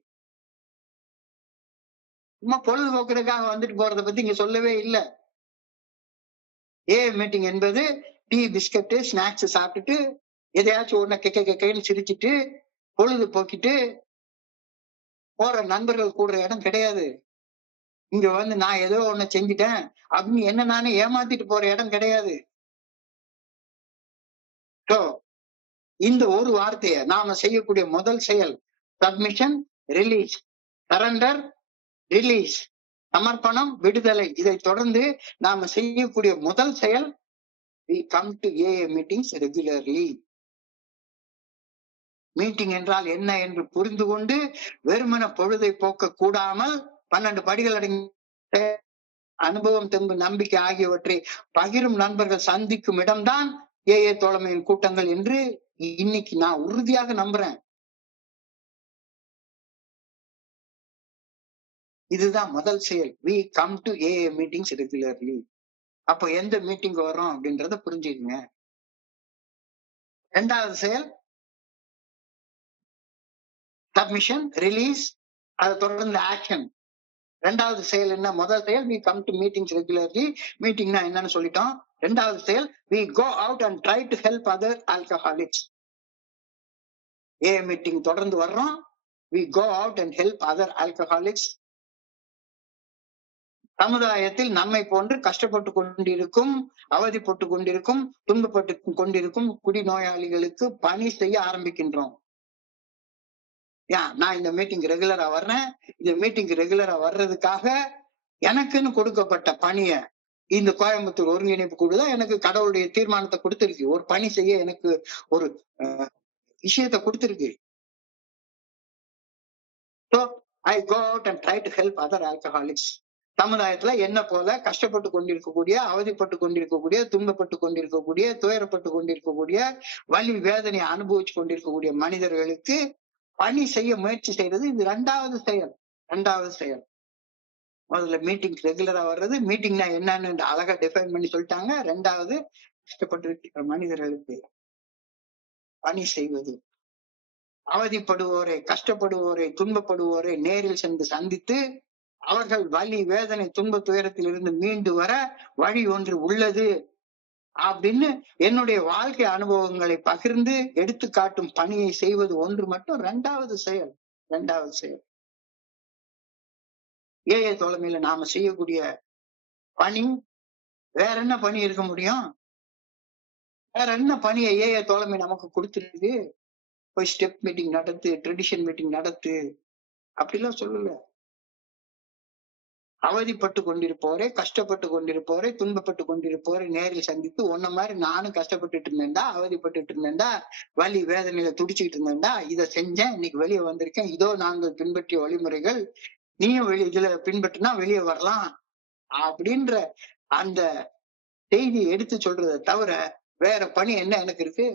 சும்மா பொழுதுபோக்குறதுக்காக வந்துட்டு போறதை பத்தி இங்க சொல்லவே இல்லை. மீட்டிங் என்பது டீ பிஸ்கட் ஸ்நாக்ஸ் சாப்பிட்டுட்டு எதையாச்சும் ஒண்ணு கெக்கைன்னு சிரிச்சுட்டு பொழுது போக்கிட்டு போற நண்பர்கள் கூடுற இடம் கிடையாது. இங்க வந்து நான் ஏதோ ஒண்ணு செஞ்சுட்டேன் அப்படின்னு என்ன நானே ஏமாத்திட்டு போற இடம் கிடையாது. இந்த ஒரு வார்த்தைய நாம செய்யக்கூடிய முதல் செயல் சப்மிஷன், ரிலீஸ், சரண்டர், ரிலீஸ், சமர்ப்பணம், விடுதலை. இதை தொடர்ந்து நாம செய்யக்கூடிய முதல் செயல் we come to AA meetings regularly. Meeting என்றால் என்ன என்று புரிந்து கொண்டு வெறுமன பொழுதை போக்க கூடாமல் 12 படிகள் அடங்கிய அனுபவம், தெம்பு, நம்பிக்கை ஆகியவற்றை பகிரும் நண்பர்கள் சந்திக்கும் இடம்தான் AA தோழமையின் கூட்டங்கள் என்று இன்னைக்கு நான் உறுதியாக நம்புறேன். இதுதான் முதல் செயல். we come to AA meetings regularly. அப்போ எந்த மீட்டிங் வரோம் அப்படின்றத புரிஞ்சுக்குங்க. இரண்டாவது செயல் சப்மிஷன், ரிலீஸ், அதை தொடர்ந்து ஆக்ஷன். ரெண்டாவது செயல் என்ன? முதல் செயல் we come to meetings regularly. மீட்டிங்னா என்னன்னு சொல்லிட்டோம். ரெண்டாவது செயல் we go out and try to help other alcoholics. Meeting தொடர்ந்து வர்றோம். we go out and help other alcoholics. சமுதாயத்தில் நம்மை போன்று கஷ்டப்பட்டு கொண்டிருக்கும், அவதிப்பட்டு கொண்டிருக்கும், துன்பப்பட்டு கொண்டிருக்கும் குடிநோயாளிகளுக்கு பணி செய்ய ஆரம்பிக்கின்றோம். நான் இந்த மீட்டிங் ரெகுலரா வர்றேன். இந்த மீட்டிங் ரெகுலரா வர்றதுக்காக எனக்குன்னு கொடுக்கப்பட்ட பணிய இந்த கோயம்புத்தூர் ஒருங்கிணைப்பு குழுதான் எனக்கு கடவுளுடைய தீர்மானத்தை கொடுத்திருக்கு. ஒரு பணி செய்ய எனக்கு ஒரு விஷயத்தை கொடுத்திருக்கு. So I go out and try to help other alcoholics. சமுதாயத்துல என்ன போல கஷ்டப்பட்டு கொண்டிருக்கக்கூடிய, அவதிப்பட்டு கொண்டிருக்கக்கூடிய, துன்பப்பட்டு கொண்டிருக்கக்கூடிய, துயரப்பட்டு கொண்டிருக்கக்கூடிய, வலி வேதனை அனுபவிச்சு கொண்டிருக்கக்கூடிய மனிதர்களுக்கு பணி செய்ய முயற்சி செய்யறது இது இரண்டாவது செயல். முதல்ல மீட்டிங் ரெகுலரா வர்றது, மீட்டிங்னா என்னன்னு அழகா டிஃபைன் பண்ணி சொல்லிட்டாங்க. ரெண்டாவது கஷ்டப்பட்டு மனிதர்களுக்கு பணி செய்வது. அவதிப்படுவோரை, கஷ்டப்படுவோரை, துன்பப்படுவோரை நேரில் சென்று சந்தித்து அவர்கள் வலி வேதனை துன்ப துயரத்தில் இருந்து மீண்டு வர வழி ஒன்று உள்ளது அப்படின்னு என்னுடைய வாழ்க்கை அனுபவங்களை பகிர்ந்து எடுத்து காட்டும் பணியை செய்வது ஒன்று மட்டும் இரண்டாவது செயல். AA தோழமையில நாம செய்யக்கூடிய பணி வேற என்ன பணி இருக்க முடியும்? வேற என்ன பணியை AA தோழமை நமக்கு கொடுத்துருக்கு? போய் ஸ்டெப் மீட்டிங் நடத்து, ட்ரெடிஷன் மீட்டிங் நடத்து அப்படிலாம் சொல்லல. அவதிப்பட்டு கொண்டிருப்போரே, கஷ்டப்பட்டு கொண்டிருப்போரே, துன்பப்பட்டு கொண்டிருப்போரை நேரில் சந்தித்து உன்ன மாதிரி நானும் கஷ்டப்பட்டுட்டு இருந்தேன்டா, அவதிப்பட்டு இருந்தேன்டா, வலி வேதனையில துடிச்சுக்கிட்டு இருந்தேன்டா, இதை செஞ்சேன், இன்னைக்கு வெளியே வந்திருக்கேன், இதோ நாங்கள் பின்பற்றிய வழிமுறைகள், நீயும் இதுல பின்பற்றினா வெளியே வரலாம் அப்படின்ற அந்த செய்தி எடுத்து சொல்றதை தவிர வேற பணி என்ன எனக்கு இருக்கு?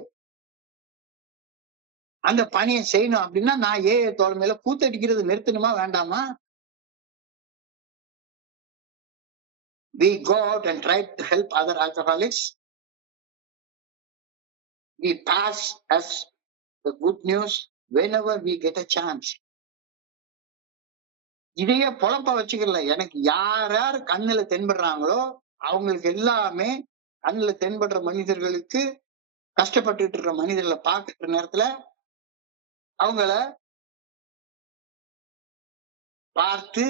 அந்த பணியை செய்யணும் அப்படின்னா நான் AA தோழமையில கூத்தடிக்கிறது நிறுத்தணுமா வேண்டாமா? We go out and try to help other alcoholics. We pass as the good news whenever we get a chance. இதையே பொழப்ப வச்சுக்கல. எனக்கு யார் யார் கண்ணுல தென்படுறாங்களோ அவங்களுக்கு எல்லாமே கண்ணுல தென்படுற மனிதர்களுக்கு, கஷ்டப்பட்டு இருக்கிற மனிதர்களை பார்க்கிற நேரத்துல அவங்கள பார்த்து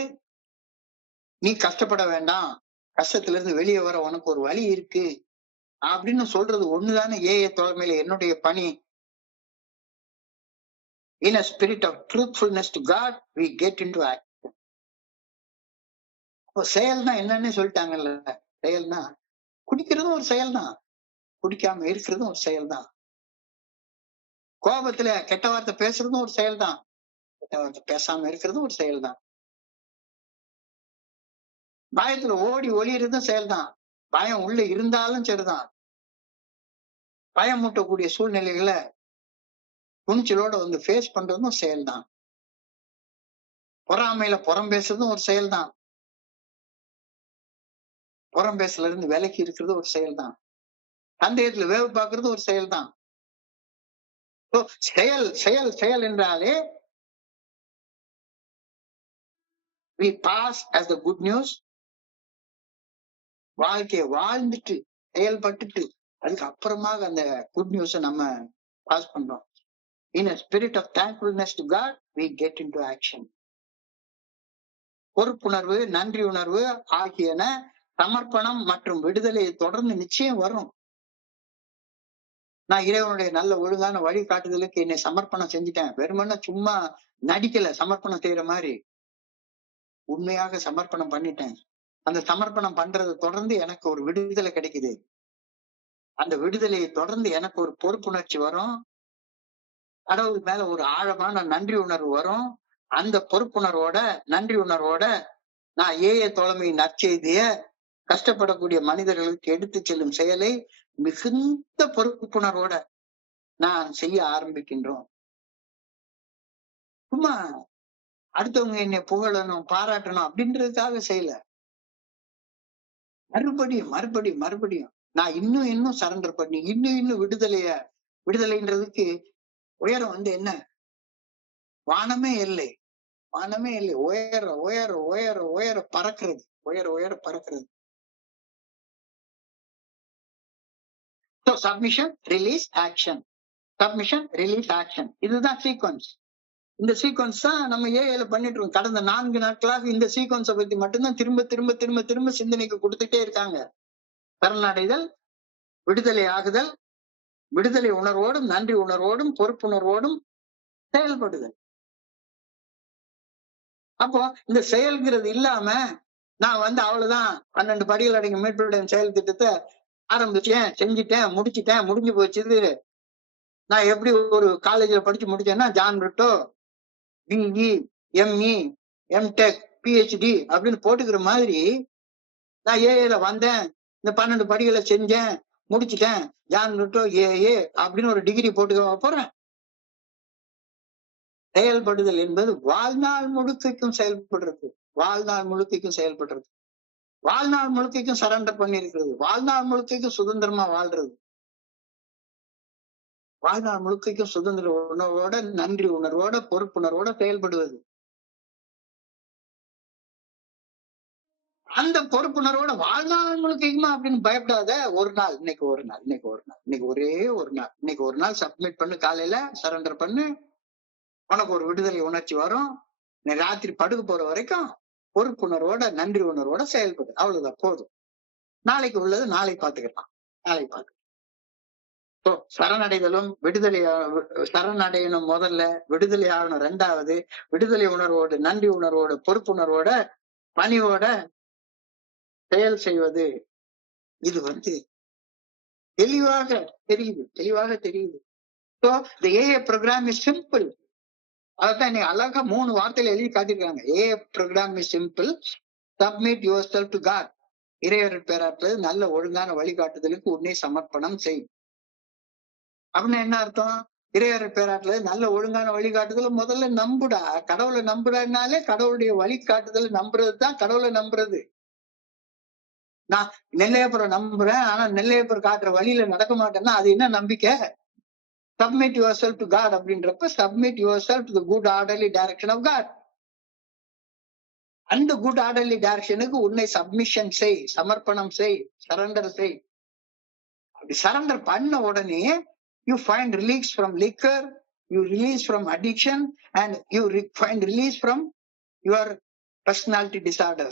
நீ கஷ்டப்பட வேண்டாம், கஷ்டத்துல இருந்து வெளியே வர உனக்கு ஒரு வழி இருக்கு அப்படின்னு சொல்றது ஒண்ணுதானே AA தோழமையில என்னுடைய பணி. In a spirit of truthfulness to God, we get into action. செயல்னா என்னன்னு சொல்லிட்டாங்கல்ல. செயல்னா குடிக்கிறதும் ஒரு செயல் தான், குடிக்காம இருக்கிறதும் ஒரு செயல் தான், கோபத்துல கெட்ட வார்த்தை பேசுறதும் ஒரு செயல் தான், கெட்ட வார்த்தை பேசாம இருக்கிறதும் ஒரு செயல் தான், பயத்துல ஓடி ஒளியறதும் செயல்தான், பயம் உள்ள இருந்தாலும் சரிதான், பயமூட்டக்கூடிய சூழ்நிலைகளை துணிச்சலோட வந்து ஃபேஸ் பண்றதும் செயல்தான், பொறாமையில புறம் பேசுறதும் ஒரு செயல்தான், புறம் பேசல இருந்து விலக்கி இருக்கிறது ஒரு செயல்தான், சந்தேகத்துல வேவு பார்க்கறது ஒரு செயல்தான். செயல் செயல் செயல் என்றாலே we pass as the good news. வாழ்க்கையை வாழ்ந்துட்டு செயல்பட்டுட்டு அதுக்கு அப்புறமாக அந்த குட் நியூஸை நம்ம பாஸ் பண்றோம். In a spirit of thankfulness to God, we get into action. பொறுப்புணர்வு, நன்றி உணர்வு ஆகியன சமர்ப்பணம் மற்றும் விடுதலையை தொடர்ந்து நிச்சயம் வரும். நான் இறைவனுடைய நல்ல ஒழுங்கான வழிகாட்டுதலுக்கு என்னை சமர்ப்பணம் செஞ்சுட்டேன். வெறுமனே சும்மா நடிக்கல சமர்ப்பணம் செய்யற மாதிரி, உண்மையாக சமர்ப்பணம் பண்ணிட்டேன். அந்த சமர்ப்பணம் பண்றதை தொடர்ந்து எனக்கு ஒரு விடுதலை கிடைக்குது. அந்த விடுதலையை தொடர்ந்து எனக்கு ஒரு பொறுப்புணர்ச்சி வரும். கடவுள் மேல ஒரு ஆழமான நன்றி உணர்வு வரும். அந்த பொறுப்புணர்வோட நன்றி உணர்வோட நான் ஏஏ தோழமையின் நற்செய்திய கஷ்டப்படக்கூடிய மனிதர்களுக்கு எடுத்து செல்லும் செயலை மிகுந்த பொறுப்புணர்வோட நான் செய்ய ஆரம்பிக்கின்றோம். சும்மா அடுத்தவங்க என்னை புகழணும் பாராட்டணும் அப்படின்றதுக்காக செய்யல. மறுபடியும் நான் இன்னும் சரண்டர் பண்ணி இன்னும் விடுதலைன்றதுக்கு உயரம் என்ன, வானமே இல்லை. உயர பறக்கிறது. So submission, release, action. இதுதான் சீக்வன்ஸ். இந்த சீக்வன்ஸ் தான் நம்ம ஏஐல பண்ணிட்டு இருக்கோம். கடந்த 4 நாட்களாக இந்த சீக்வன்ஸை பத்தி மட்டும்தான் திரும்ப சிந்தனைக்கு கொடுத்துட்டே இருக்காங்க. சரணடைதல், விடுதலை ஆகுதல், விடுதலை உணர்வோடும் நன்றி உணர்வோடும் பொறுப்புணர்வோடும் செயல்படுதல். அப்போ இந்த செயல்கிறது இல்லாம நான் அவ்வளவுதான் 12 படிகள் அடங்கிய மீட்புடைய செயல் திட்டத்தை ஆரம்பிச்சேன், செஞ்சுட்டேன், முடிஞ்சு போச்சு. நான் எப்படி ஒரு காலேஜ்ல படிச்சு முடிச்சேன்னா John Brito BE ME MTech PhD அப்படின்னு போட்டுக்கிற மாதிரி நான் ஏஏல வந்தேன், இந்த 12 படிகளை செஞ்சேன், முடிச்சுட்டேன், ஜான் பிரிட்டோ ஏஏ அப்படின்னு ஒரு டிகிரி போட்டுக்க போறேன். செயல்படுதல் என்பது வாழ்நாள் முழுக்கைக்கும் செயல்படுறது, வாழ்நாள் முழுக்கைக்கும் சரண்டர் பண்ணி இருக்கிறது, வாழ்நாள் முழுக்கைக்கும் சுதந்திரமா வாழ்றது, வாழ்நாள் முழுக்கைக்கும் சுதந்திர உணர்வோட நன்றி உணர்வோட பொறுப்புணர்வோட செயல்படுவது. அந்த பொறுப்புணர்வோட வாழ்நாள் முழுக்கைக்குமா அப்படின்னு பயப்படாத. இன்னைக்கு ஒரு நாள் சப்மிட் பண்ணு, காலையில சரண்டர் பண்ணு, உனக்கு ஒரு விடுதலை உணர்ச்சி வரும். நீ ராத்திரி படுக்க போற வரைக்கும் பொறுப்புணர்வோட நன்றி உணர்வோட செயல்படு. அவ்வளவுதான், போதும். நாளைக்கு உள்ளது நாளை பார்த்துக்கலாம். சரணடைதலும் சரணடையணும் முதல்ல, விடுதலை ஆகணும் ரெண்டாவது. விடுதலை உணர்வோடு நன்றி உணர்வோடு பொறுப்புணர்வோட பணியோட செயல் செய்வது. இது தெளிவாக தெரியுது. So the AA program is simple. அதான் நீ அழகா 3 வார்த்தையில எழுதி காட்டிருக்காங்க. AA program is simple. Submit yourself to God. இறையருள் பேராற்றல் நல்ல ஒழுங்கான வழிகாட்டுதலுக்கு உன்னை சமர்ப்பணம் செய். அப்படின்னு என்ன அர்த்தம்? இறையருள் பேராற்றல் நல்ல ஒழுங்கான வழிகாட்டுதல் முதல்ல நம்புடா. கடவுளை நம்புறதுனாலே கடவுளுடைய வழிகாட்டுதல் நம்புறதுதான் கடவுளை நம்புறது. நான் நெல்லையப்புறம் நம்புறேன், ஆனா நெல்லையப்புறம் காட்டுற வழியில நடக்க மாட்டேன்னா அது என்ன நம்பிக்கை? Submit yourself to God அப்படின்றப்ப submit yourself to the good orderly direction of God. அந்த குட் ஆர்டர்லி டைரக்ஷனுக்கு உன்னை சப்மிஷன் செய், சமர்ப்பணம் செய், சரண்டர் செய். அப்படி சரண்டர் பண்ண உடனே you find release from liquor, you release from addiction, and you find release from your personality disorder.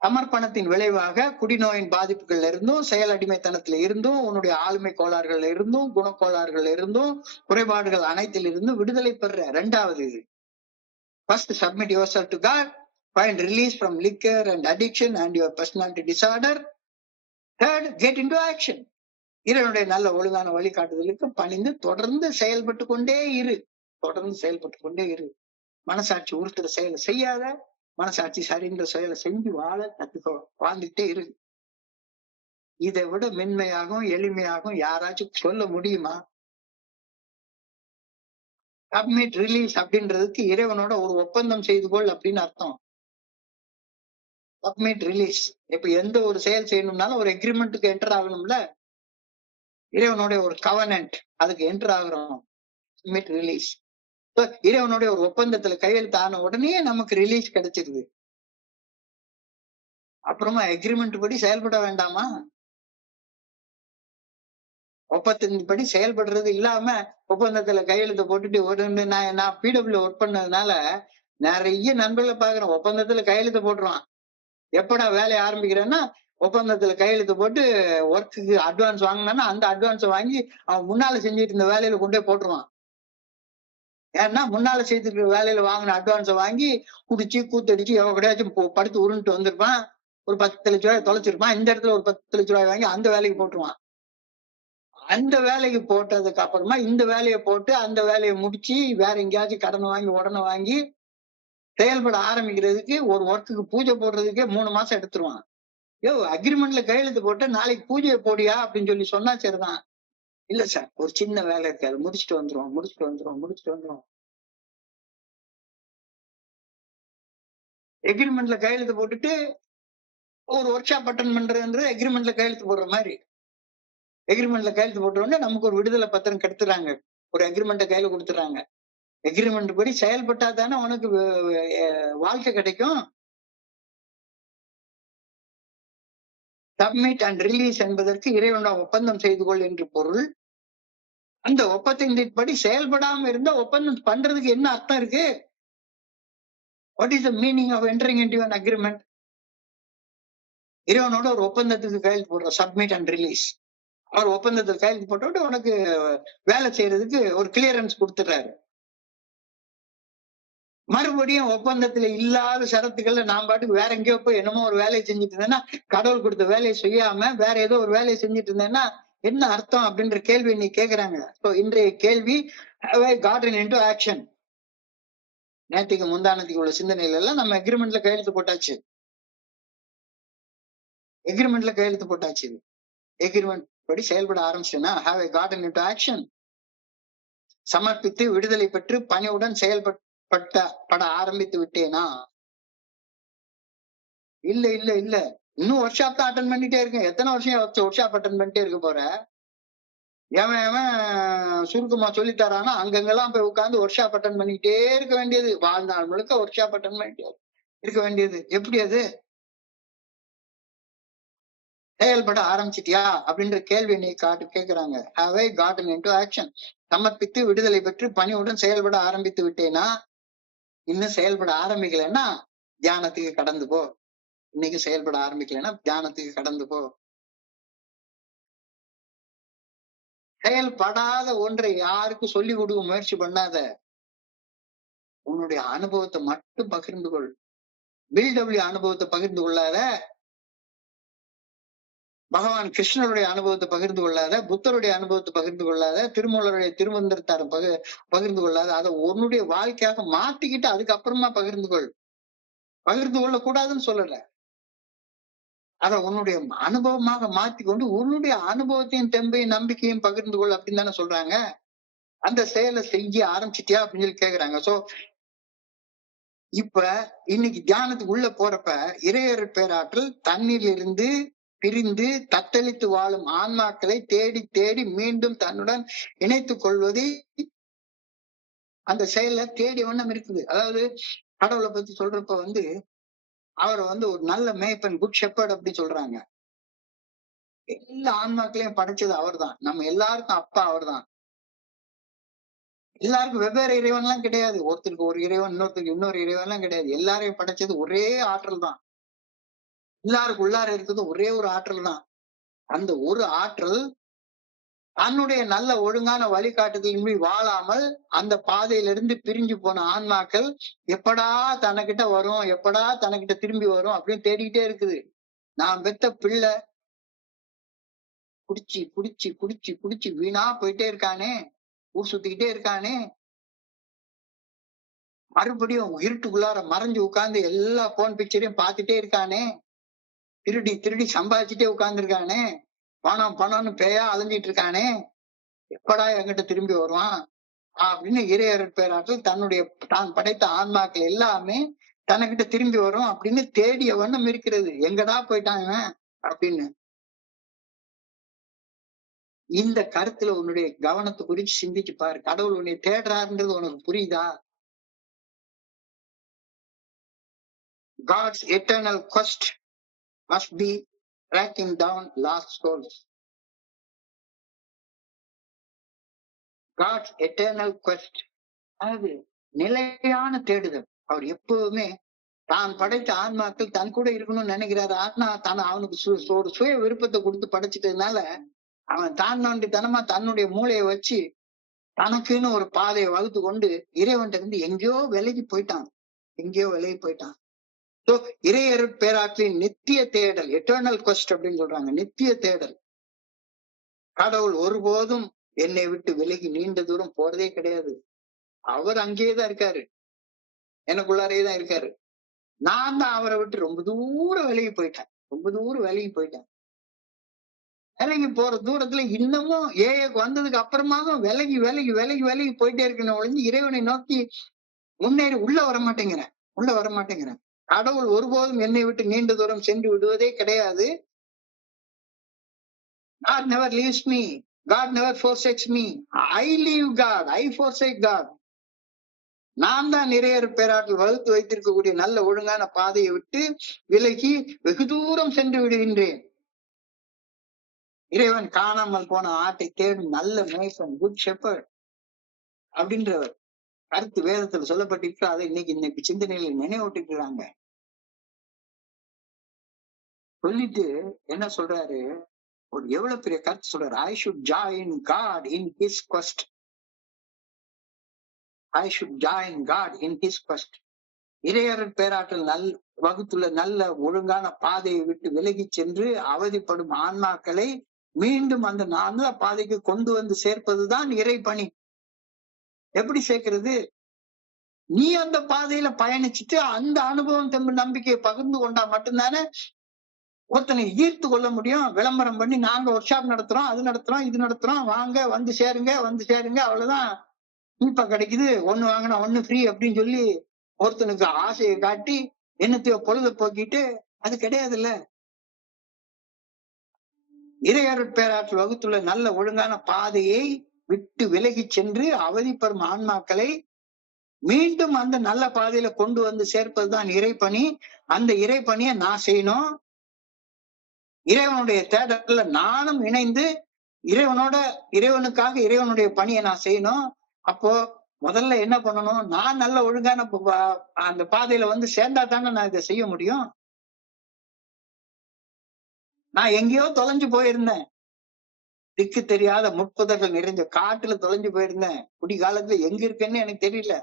சமர்ப்பணத்தின் விளைவாக குடிநோயின் பாதிப்புகள்ல இருந்தும், செயல் அடிமைத்தனத்துல இருந்தும், உன்னுடைய ஆளுமை கோளாறுகள்ல இருந்தும், குணக்கோளாறுகள்ல இருந்தும், குறைபாடுகள் அனைத்தில் இருந்தும் விடுதலை பெற. ரெண்டாவது, first submit yourself to God, find release from liquor and addiction and your personality disorder. Third, get into action. இறைவனுடைய நல்ல ஒழுங்கான வழிகாட்டுதலுக்கு பணிந்து தொடர்ந்து செயல்பட்டு கொண்டே இரு. மனசாட்சி உறுத்துற செயலை செய்யாத, மனசாட்சி சரின்ற செயலை செஞ்சு வாழ கத்துக்கோ, வாழ்ந்துட்டே இரு. இதை விட மென்மையாகவும் எளிமையாகவும் யாராச்சும் சொல்ல முடியுமா? சப்மிட் ரிலீஸ் அப்படின்றதுக்கு இறைவனோட ஒரு ஒப்பந்தம் செய்து கொள் அப்படின்னு அர்த்தம். Submit release. இப்ப எந்த ஒரு செயல் செய்யணும்னாலும் ஒரு எக்ரிமெண்ட்டுக்கு என்டர் ஆகணும்ல, இறைவனுடைய ஒரு கவனன்ட், அதுக்கு என்டர் ஆகுறோம். Submit release. இறைவனுடைய ஒரு ஒப்பந்தத்துல கையெழுத்து ஆன உடனே நமக்கு ரிலீஸ் கிடைச்சிருது. அப்புறமா எக்ரிமெண்ட் படி செயல்பட வேண்டாமா? ஒப்பந்தத்தின் படி செயல்படுறது இல்லாம ஒப்பந்தத்துல கையெழுத்து போட்டுட்டு ஒரு நான் பிடபிள்யூ ஒர்க் பண்ணதுனால நிறைய நண்பர்களை பாக்குறேன். ஒப்பந்தத்துல கையெழுத்து போட்டுருவான். எப்படா வேலையை ஆரம்பிக்கிறேன்னா ஒப்பந்தத்துல கையெழுத்து போட்டு ஒர்க்குக்கு அட்வான்ஸ் வாங்கினான்னா அந்த அட்வான்ஸ் வாங்கி அவன் முன்னால செஞ்சுட்டு இருந்த வேலையில கொண்டு போய் போட்டுருவான். ஏன்னா முன்னால செய்திருக்கிற வேலையில வாங்கின அட்வான்ஸை வாங்கி குடிச்சு கூத்தடிச்சு எவ்வளவு கிடையாச்சும் படுத்து உருண்டுட்டு வந்திருப்பான். ஒரு 10 லட்ச ரூபாய் தொலைச்சிருப்பான். இந்த இடத்துல ஒரு 10 லட்ச ரூபாய் வாங்கி அந்த வேலைக்கு போட்டுருவான். அந்த வேலைக்கு போட்டதுக்கு அப்புறமா இந்த வேலையை போட்டு அந்த வேலையை முடிச்சு வேற எங்கேயாச்சும் கடனை வாங்கி உடனே வாங்கி செயல்பட ஆரம்பிக்கிறதுக்கு ஒரு ஒர்க்குக்கு பூஜை போடுறதுக்கே 3 மாசம் எடுத்துருவான். அக்ரிமெண்ட்ல கையெழுத்து போட்டு நாளைக்கு பூஜையை போடியா அப்படின்னு சொல்லி சொன்னா சரிதான். இல்ல சார், ஒரு சின்ன வேலை இருக்கு, அதை முடிச்சுட்டு வந்துரும். எக்ரிமெண்ட்ல கையெழுத்து போட்டுட்டு ஒரு ஒர்க் ஷாப் அட்டன் பண்றது எக்ரிமெண்ட்ல கையெழுத்து போடுற மாதிரி. எக்ரிமெண்ட்ல கையெழுத்து போட்ட உடனே நமக்கு ஒரு விடுதலை பத்திரம் கெடுத்துறாங்க. ஒரு அக்ரிமெண்ட்டை கையில கொடுத்துறாங்க. எக்ரிமெண்ட் படி செயல்பட்டா தானே உனக்கு வாழ்க்கை கிடைக்கும். சப்மிட் அண்ட் ரிலீஸ் என்பதற்கு இறைவனுடன் ஒப்பந்தம் செய்து கொள் என்று பொருள். அந்த ஒப்பந்தத்தின் படி செயல்படாம இருந்தா ஒப்பந்தம் பண்றதுக்கு என்ன அர்த்தம் இருக்கு? What is the meaning of entering into an agreement? இறைவனோட ஒரு ஒப்பந்தத்துக்கு கையெழுத்து போடுற சப்மிட் அண்ட் ரிலீஸ். அவர் ஒப்பந்தத்துக்கு கையெழுத்து போட்டு உனக்கு வேலை செய்யறதுக்கு ஒரு கிளியரன்ஸ் கொடுத்துறாரு. மறுபடியும் ஒப்பந்தத்துல இல்லாத ஷரத்துக்கள்ல நான் பாட்டுக்கு வேற எங்கேயோ போய் என்னமோ ஒரு வேலையை செஞ்சுட்டு இருந்தேன்னா, கடவுள் கொடுத்த வேலையை செய்யாம வேற ஏதோ ஒரு வேலையை செஞ்சுட்டு இருந்தேன்னா என்ன அர்த்தம் அப்படின்ற கேள்வி நீ கேக்குறாங்க. இன்றைய கேள்வி, have I gotten into action? நேற்றுக்கு முந்தானத்துக்கு உள்ள சிந்தனையில எல்லாம் நம்ம எக்ரிமெண்ட்ல கையெழுத்து போட்டாச்சு. எக்ரிமெண்ட் படி செயல்பட ஆரம்பிச்சேன்னா have I gotten into action? சமர்ப்பித்து விடுதலை பெற்று பணியுடன் செயல்பட ஆரம்பித்து விட்டேனா? இல்ல இன்னும் ஒர்க் ஷாப் தான் அட்டன் பண்ணிட்டே இருக்கேன். எத்தனை வருஷம் ஒர்க் ஷாப் அட்டன் பண்ணிட்டே இருக்க போற? எவன் சுருக்கமா சொல்லித்தரானா அங்கெல்லாம் போய் உட்கார்ந்து ஒர்க் ஷாப் அட்டன் பண்ணிக்கிட்டே இருக்க வேண்டியது. வாழ்நாள் முழுக்க ஒர்க் ஷாப் அட்டன் பண்ணிட்டே இருக்க வேண்டியது. எப்படி அது? செயல்பட ஆரம்பிச்சிட்டியா அப்படின்ற கேள்வி நீ கேக்குறாங்க. have I gotten into action? சமர்ப்பித்து விடுதலை பெற்று பணியுடன் செயல்பட ஆரம்பித்து விட்டேனா? இன்னும் செயல்பட ஆரம்பிக்கலைன்னா தியானத்துக்கு கடந்து போ. இன்னைக்கு செயல்பட ஆரம்பிக்கலைன்னா தியானத்துக்கு கடந்து போ. செயல்படாத ஒன்றை யாருக்கும் சொல்லி கொடுக்க முயற்சி பண்ணாத. உன்னுடைய அனுபவத்தை மட்டும் பகிர்ந்து கொள். பில்டபிள்யூ அனுபவத்தை பகிர்ந்து கொள்ளாத. பகவான் கிருஷ்ணருடைய அனுபவத்தை பகிர்ந்து கொள்ளாத. புத்தருடைய அனுபவத்தை பகிர்ந்து கொள்ளாத. திருமூலருடைய திருமந்திரத்தார பகிர்ந்து கொள்ளாத. அதை உன்னுடைய வாழ்க்கையாக மாத்திக்கிட்டு அதுக்கப்புறமா பகிர்ந்து கொள். பகிர்ந்து கொள்ள கூடாதுன்னு சொல்லல. அதை உன்னுடைய அனுபவமாக மாத்திக்கொண்டு உன்னுடைய அனுபவத்தையும் தெம்பையும் நம்பிக்கையும் பகிர்ந்து கொள் அப்படின்னு தானே சொல்றாங்க. அந்த செயலை செய்ய ஆரம்பிச்சிட்டியா அப்படின்னு சொல்லி கேக்குறாங்க. சோ இப்ப இன்னைக்கு தியானத்துக்கு உள்ள போறப்ப இறையர் பேராற்றல் தண்ணீரிலிருந்து பிரிந்து தத்தளித்து வாழும் ஆன்மாக்களை தேடி தேடி மீண்டும் தன்னுடன் இணைத்துக் கொள்வதை அந்த செயலை தேடி வண்ணம் இருக்குது. அதாவது கடவுளை பத்தி சொல்றப்ப அவரை ஒரு நல்ல மேய்ப்பன், குட் ஷெப்பர்ட் அப்படி சொல்றாங்க. எல்லா ஆன்மாக்களையும் படைச்சது அவர் தான். நம்ம எல்லாருக்கும் அப்பா அவர் தான். எல்லாருக்கும் வெவ்வேறு இறைவன் எல்லாம் கிடையாது. ஒருத்தருக்கு ஒரு இறைவன், இன்னொருத்தருக்கு இன்னொரு இறைவன் எல்லாம் கிடையாது. எல்லாரையும் படைச்சது ஒரே ஆற்றல் தான். எல்லாருக்கும் உள்ளார இருக்கிறது ஒரே ஒரு ஆற்றல் தான். அந்த ஒரு ஆற்றல் தன்னுடைய நல்ல ஒழுங்கான வழிகாட்டுதலின்படி வாழாமல் அந்த பாதையிலிருந்து பிரிஞ்சு போன ஆன்மாக்கள் எப்படா தனக்கிட்ட வரும், எப்படா தனக்கிட்ட திரும்பி வரும் அப்படின்னு தேடிக்கிட்டே இருக்குது. நான் பெத்த பிள்ளை குடிச்சு குடிச்சு குடிச்சு குடிச்சு வீணா போயிட்டே இருக்கானே, ஊர் சுத்திக்கிட்டே இருக்கானே, மறுபடியும் இருட்டுக்குள்ளார மறைஞ்சு உட்கார்ந்து எல்லா போன் பிக்சரையும் பார்த்துட்டே இருக்கானே, திருடி திருடி சம்பாதிச்சுட்டே உட்கார்ந்துருக்கானே, பணம் பணம்னு பேயா அலைஞ்சிட்டு இருக்கானே, எப்படா என்கிட்ட திரும்பி வருவான் அப்படின்னு இறையர் பேராற்றல் தான் படைத்த ஆன்மாக்கள் எல்லாமே தனக்கிட்ட திரும்பி வரும் அப்படின்னு தேடிய வண்ணம் இருக்கிறது. எங்கடா போயிட்டாங்க அப்படின்னு. இந்த கருத்துல உன்னுடைய கவனத்தை குறிச்சு சிந்திச்சு பாரு. கடவுள் உன்னை தேடுறாருன்றது உனக்கு புரியுதா? God's eternal quest must be tracking down lost souls. God's eternal quest, அது நிலையான தேடுதல். அவர் எப்பவுமே தான் படைத்த ஆன்மாக்கள் தன் கூட இருக்கணும்னு நினைக்கிறாரு. ஆனா அவனுக்கு ஒரு சுய விருப்பத்தை கொடுத்து படைச்சிட்டதுனால அவன் தான் நோண்டித்தனமா தன்னுடைய மூளையை வச்சு தனக்குன்னு ஒரு பாதையை வகுத்து கொண்டு இறைவன்கிட்ட இருந்து எங்கேயோ விலகி போயிட்டான். சோ இறையர் பேராற்றின் நித்திய தேடல், எட்டர்னல் குவெஸ்ட் அப்படின்னு சொல்றாங்க, நித்திய தேடல். கடவுள் ஒருபோதும் என்னை விட்டு விலகி நீண்ட தூரம் போறதே கிடையாது. அவர் அங்கேயேதான் இருக்காரு, எனக்குள்ளாரேதான் இருக்காரு. நான் தான் அவரை விட்டு ரொம்ப தூரம் விலகி போயிட்டேன். விலகி போற தூரத்துல இன்னமும் ஏக்கு வந்ததுக்கு அப்புறமாக விலகி விலகி விலகி விலகி போயிட்டே இருக்கணும் ஒழிஞ்சு இறைவனை நோக்கி முன்னேறி உள்ள வர மாட்டேங்கிறேன். கடவுள் ஒருபோதும் என்னை விட்டு நீண்ட தூரம் சென்று விடுவதே கிடையாது. God never leaves me. God never forsakes me. I leave God. I forsake God. நான் தான் நிறைய பேராற்றல் வகுத்து வைத்திருக்கக்கூடிய நல்ல ஒழுங்கான பாதையை விட்டு விலகி வெகு தூரம் சென்று விடுகின்றேன். இறைவன் காணாமல் போன ஆட்டை தேடும் நல்ல மேய்ப்பன், குட் ஷெப்பர்ட் அப்படின்றவர் கருத்து வேதத்துல சொல்லப்பட்டிருக்கு. அதை இன்னைக்கு சிந்தனையில நினைவூட்டிக்கிறாங்க. சொல்லிட்டு என்ன சொல்றாரு, ஒரு எவ்வளவு பெரிய கருத்து சொல்றாரு. I should join God in his quest. I should join God in his quest. இறையர் பேராற்றல் வகுத்துள்ள நல்ல ஒழுங்கான பாதையை விட்டு விலகி சென்று அவதிப்படும் ஆன்மாக்களை மீண்டும் அந்த நல்ல பாதைக்கு கொண்டு வந்து சேர்ப்பதுதான் இறை பணி. எப்படி சேர்க்கிறது? நீ அந்த பாதையில பயணிச்சுட்டு அந்த அனுபவம் நம்பிக்கையை பகிர்ந்து கொண்டா மட்டும்தானே ஒருத்தனை ஈர்த்து கொள்ள முடியும். விளம்பரம் பண்ணி நாங்க ஒர்க் ஷாப் நடத்துறோம், அது நடத்துறோம், இது நடத்துறோம், வாங்க வந்து சேருங்க அவ்வளவுதான் இப்ப கிடைக்குது, ஒண்ணு வாங்கினா ஒண்ணு ஃப்ரீ அப்படின்னு சொல்லி ஒருத்தனுக்கு ஆசையை காட்டி என்னத்தையோ பொழுத போக்கிட்டு அது கிடையாதுல்ல. இறையருட் பேராற்றல் வகுத்துள்ள நல்ல ஒழுங்கான பாதையை விட்டு விலகி சென்று அவதிப்பெறும் ஆன்மாக்களை மீண்டும் அந்த நல்ல பாதையில கொண்டு வந்து சேர்ப்பதுதான் இறைப்பணி. அந்த இறைப்பணியை நான் செய்யணும். இறைவனுடைய தேடல்ல நானும் இணைந்து இறைவனுக்காக இறைவனுடைய பணியை நான் செய்யணும். அப்போ முதல்ல என்ன பண்ணணும், நான் நல்ல ஒழுங்கான அந்த பாதையில வந்து சேர்ந்தா தானே நான் இதை செய்ய முடியும். நான் எங்கேயோ தொலைஞ்சு போயிருந்தேன், திக்கு தெரியாத முட்புதர்கள் நிறைஞ்ச காட்டுல தொலைஞ்சு போயிருந்தேன். குடிகாலத்துல எங்க இருக்கேன்னு எனக்கு தெரியல.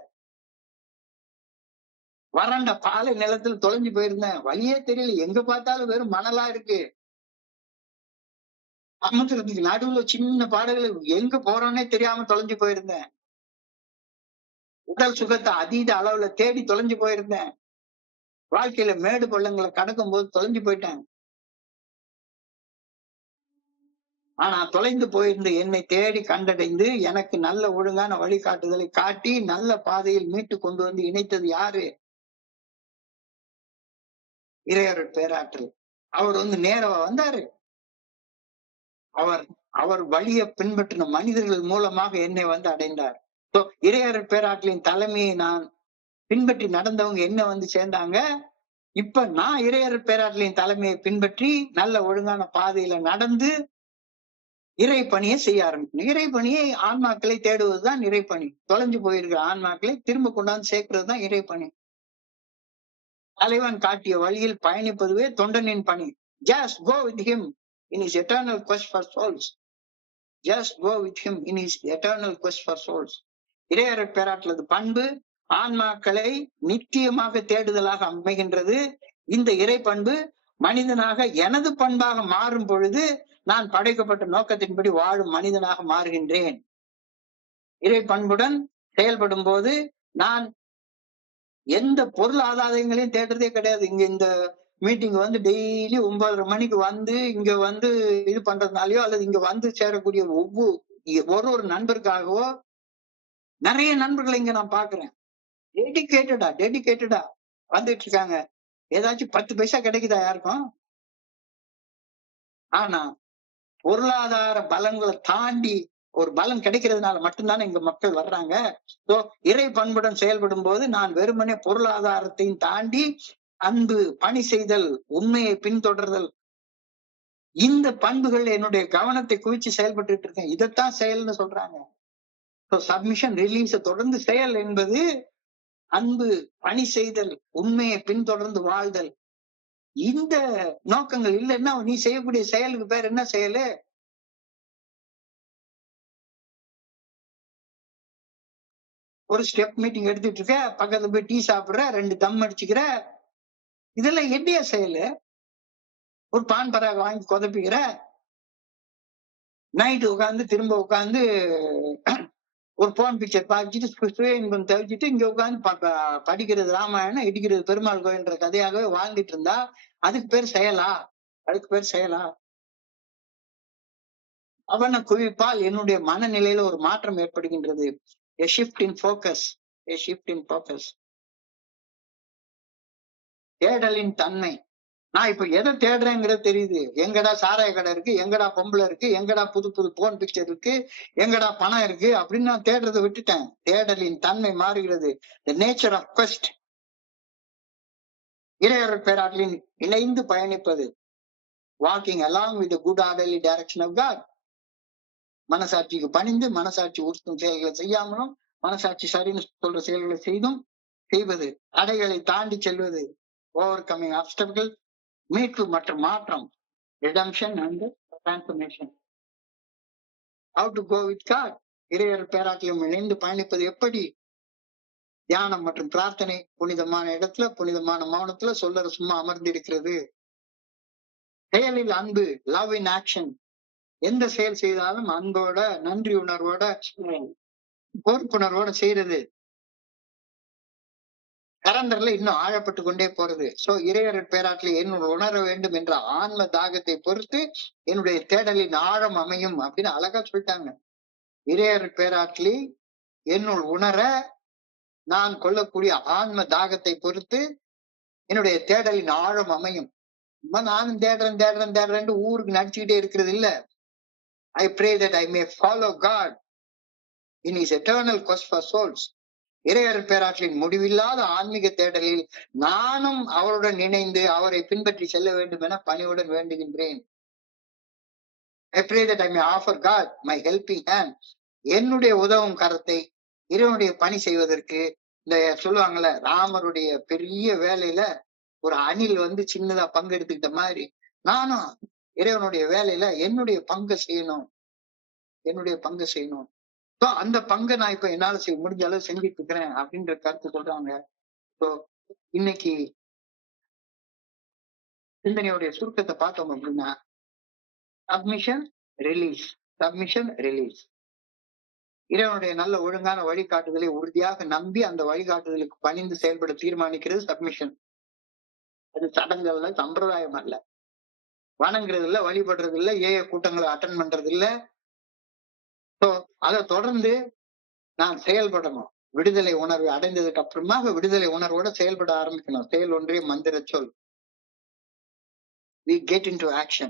வறண்ட பாலை நிலத்துல தொலைஞ்சு போயிருந்தேன், வழியே தெரியல, எங்க பார்த்தாலும் வெறும் மணலா இருக்கு. சமுத்திரத்துக்கு நடுவுல சின்ன பாடல்கள் எங்க போறோன்னே தெரியாம தொலைஞ்சு போயிருந்தேன். உடல் சுகத்தை அதீத அளவுல தேடி தொலைஞ்சு போயிருந்தேன். வாழ்க்கையில மேடு பள்ளங்களை கடக்கும் போது தொலைஞ்சு போயிட்டேன். ஆனா தொலைந்து போயிருந்த என்னை தேடி கண்டடைந்து எனக்கு நல்ல ஒழுங்கான வழிகாட்டுதலை காட்டி நல்ல பாதையில் மீட்டு கொண்டு வந்து இணைத்தது யாரு? இறையருட் பேராற்றல். அவர் வந்து நேரவா வந்தாரு. அவர் வழியை பின்பற்றின மனிதர்கள் மூலமாக என்னை வந்து அடைந்தார். இறையருட் பேராற்றலின் தலைமையை நான் பின்பற்றி நடந்தவங்க என்ன வந்து சேர்ந்தாங்க. இப்ப நான் இறையருட் பேராற்றலின் தலைமையை பின்பற்றி நல்ல ஒழுங்கான பாதையில நடந்து இறை பணியை செய்ய ஆரம்பிக்கணும். இறைப்பணியை ஆன்மாக்களை தேடுவதுதான் இறைப்பணி. தொலைஞ்சு போயிருக்கிற ஆன்மாக்களை திரும்ப கொண்டாந்து சேர்க்கிறதுதான் இறைப்பணி. தலைவன் காட்டிய வழியில் பயணிப்பதுவே தொண்டனின் பணி. Just go with him in his eternal quest for souls. Just go with him in his eternal quest for souls. இறையருட் பேராற்றலது பண்பு ஆன்மாக்களை நித்தியமாக தேடுதலாக அமைகின்றது. இந்த இறை பண்பு மனிதனாக எனது பண்பாக மாறும் பொழுது நான் படைக்கப்பட்ட நோக்கத்தின்படி வாழும் மனிதனாக மாறுகின்றேன். இறை பண்புடன் செயல்படும் போது நான் எந்த பொருள் ஆதாயங்களையும் தேடுறதே கிடையாது. இங்க இந்த மீட்டிங் வந்து டெய்லி 9:30 மணிக்கு வந்து இங்க வந்து இது பண்றதுனாலயோ அல்லது இங்க வந்து சேரக்கூடிய ஒரு நண்பருக்காகவோ நிறைய நண்பர்களை இங்க நான் பாக்குறேன். டெடிகேட்டடா வந்துட்டு இருக்காங்க. ஏதாச்சும் 10 பைசா கிடைக்குதா யாருக்கும்? ஆனா பொருளாதார பலங்களை தாண்டி ஒரு பலன் கிடைக்கிறதுனால மட்டும்தானே இங்க மக்கள் வர்றாங்க. சோ இறை பண்புடன் செயல்படும் போது நான் வெறுமனே பொருளாதாரத்தையும் தாண்டி அன்பு, பணி செய்தல், உண்மையை பின்தொடர்தல், இந்த பண்புகள் என்னுடைய கவனத்தை குவிச்சு செயல்பட்டு இருக்கேன். இதைத்தான் செயல்னு சொல்றாங்க. சப்மிஷன், ரிலீஸ், தொடர்ந்து செயல் என்பது அன்பு, பணி செய்தல், உண்மையை பின்தொடர்ந்து வாழ்தல். இந்த நோக்கங்கள் இல்லைன்னா நீ செய்யக்கூடிய செயலுக்கு பேர் என்ன செயலு? ஒரு ஸ்டெப் மீட்டிங் எடுத்துட்டு இருக்க, பக்கத்துல போய் டீ சாப்பிடுற, 2 தம் அடிச்சுக்கிற, இதெல்லாம் என்னைய செயலு? ஒரு பான் பராக வாங்கி கொதப்பிக்கிற, நைட்டு உட்காந்து திரும்ப உட்காந்து ஒரு போன் பிக்சர் பார்த்துட்டு சுய இன்பம் தவிச்சிட்டு இங்க உட்காந்து படிக்கிறது ராமாயணம், இடிக்கிறது பெருமாள் கோயில்ன்ற கதையாகவே வாழ்ந்துட்டு இருந்தா அதுக்கு பேர் செயலா? அதுக்கு பேர் செயலா? அவனை குவிப்பால் என்னுடைய மனநிலையில ஒரு மாற்றம் ஏற்படுகின்றது. A shift in focus. A shift in focus. தேடலின் தன்மை. நான் இப்ப எதை தேடுறேங்கிறது தெரியுது. எங்கடா சாராய கடை இருக்கு, எங்கடா பொம்பளை இருக்கு, எங்கடா புது புது போன் பிக்சர் இருக்கு, எங்கடா பணம் இருக்கு அப்படின்னு நான் தேடுறதை விட்டுட்டேன். தேடலின் தன்மை மாறுகிறது. The nature of quest. இறையருள் பேராற்றலின் இணைந்து பயணிப்பது. Walking along with the good orderly direction of God. மனசாட்சிக்கு பணிந்து, மனசாட்சி உறுத்தும் செயல்களை செய்யாமலும், மனசாட்சி சரின்னு சொல்ற செயல்களை செய்வது, தடைகளை தாண்டி செல்வது, ஓவர் கமிங் ஆப்ஸ்டக்கிள், மீட்பு மற்றும் மாற்றம், redemption and transformation. How to go with God. இறையருள் பேராற்றலும் இணைந்து பயணிப்பது எப்படி? தியானம் மற்றும் பிரார்த்தனை, புனிதமான இடத்துல, புனிதமான மௌனத்துல சொல்லற சும்மா அமர்ந்து இருக்கிறது. செயலில் அன்பு, லவ் இன் ஆக்ஷன். எந்த செயல் செய்தாலும் அன்போட, நன்றி உணர்வோட, பொறுப்புணர்வோட செய்யறது. கரண்டர்ல இன்னும் ஆழப்பட்டு கொண்டே போறது. சோ இறையருள் பேராற்றலை என்னோட உணர வேண்டும் என்ற ஆன்ம தாகத்தை பொறுத்து என்னுடைய தேடலின் ஆழம் அமையும் அப்படின்னு அழகா சொல்லிட்டாங்க. இறையருள் பேராற்றலை என்னுள் உணர நான் கொள்ளக்கூடிய ஆன்ம தாகத்தை பொறுத்து என்னுடைய தேடலின் ஆழம் அமையும். நானும் தேடுறேன் ஊருக்கு நடிச்சுக்கிட்டே இருக்கிறது இல்ல. I pray that I may follow God in his eternal quest for souls. இறையருள் பேராற்றலின் முடிவில்லாத ஆன்மீக தேடலில் நானும் அவருடன் இணைந்து அவரை பின்பற்றி செல்ல வேண்டும் என பணிவுடன் வேண்டுகின்றேன். I pray that I may offer God my helping hand. என்னுடைய உதவும் கரத்தை இறைவனுடைய பணி செய்வதற்கு, இந்த சொல்லுவாங்கல்ல ராமருடைய பெரிய வேலையில ஒரு அணில் சின்னதா பங்கெடுத்துக்கிட்ட மாதிரி நானும் இறைவனுடைய வேலையில என்னுடைய பங்கு செய்யணும். அந்த பங்கை நான் இப்ப என்னால முடிஞ்ச அளவு செஞ்சுட்டு இருக்கிறேன் அப்படின்ற கருத்து சொல்றாங்க. இன்னைக்கு சிந்தனையுடைய சுருக்கத்தை பார்த்தோம் அப்படின்னா, சப்மிஷன் ரிலீஸ். இறைவனுடைய நல்ல ஒழுங்கான வழிகாட்டுதலை உறுதியாக நம்பி அந்த வழிகாட்டுதலுக்கு பணிந்து செயல்பட தீர்மானிக்கிறது சப்மிஷன். அது சடங்கள்ல, சம்பிரதாயம் அல்ல. வணங்குறது இல்ல, வழிபடுறது இல்ல, கூட்டங்களை அட்டன் பண்றது இல்ல. அதை தொடர்ந்து நான் செயல்படணும். விடுதலை உணர்வு அடைந்ததுக்கு அப்புறமாக விடுதலை உணர்வோட செயல்பட ஆரம்பிக்கணும். செயல் ஒன்றே மந்திர சொல். we get into action.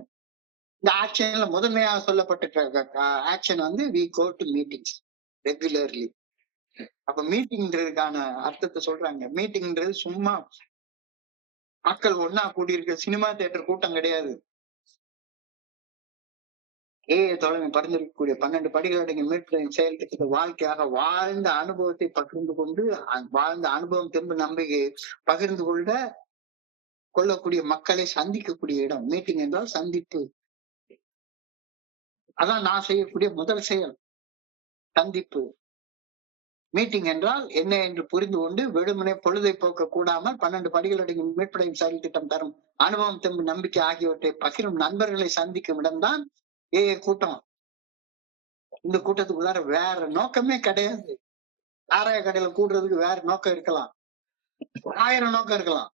இந்த ஆக்ஷன்ல முதன்மையாக சொல்லப்பட்ட action we go to meetings regularly. அப்ப மீட்டிங்ன்றதுக்கான அர்த்தத்தை சொல்றாங்க. மீட்டிங்ன்றது சும்மா மக்கள் ஒன்னா கூடியிருக்க சினிமா தியேட்டர் கூட்டம் கிடையாது. தலைமை பரிந்துரைக்கக்கூடிய 12 படிகள் அடங்கிய மீட்பு செயல் திட்டத்தை வாழ்க்கையாக வாழ்ந்த அனுபவத்தை பகிர்ந்து கொண்டு, வாழ்ந்த அனுபவம் திரும்ப நம்பிக்கை பகிர்ந்து கொள்ளக்கூடிய மக்களை சந்திக்கக்கூடிய இடம். மீட்டிங் என்றால் சந்திப்பு. அதான் நான் செய்யக்கூடிய முதல் செயல், சந்திப்பு. மீட்டிங் என்றால் என்ன என்று புரிந்து கொண்டு வெறுமனே பொழுதை போக்க கூடாமல் 12 படிகள் அடங்கிய மீட்படையும் செயல் திட்டம் தரும் அனுபவம் திரும்ப நம்பிக்கை ஆகியவற்றை பகிரும் நண்பர்களை சந்திக்கும் இடம்தான் கூட்டம். இந்த கூட்டத்துக்குள்ளார வேற நோக்கமே கிடையாது. சாராய கடையில கூடுறதுக்கு வேற நோக்கம் இருக்கலாம், 1000 நோக்கம் இருக்கலாம்.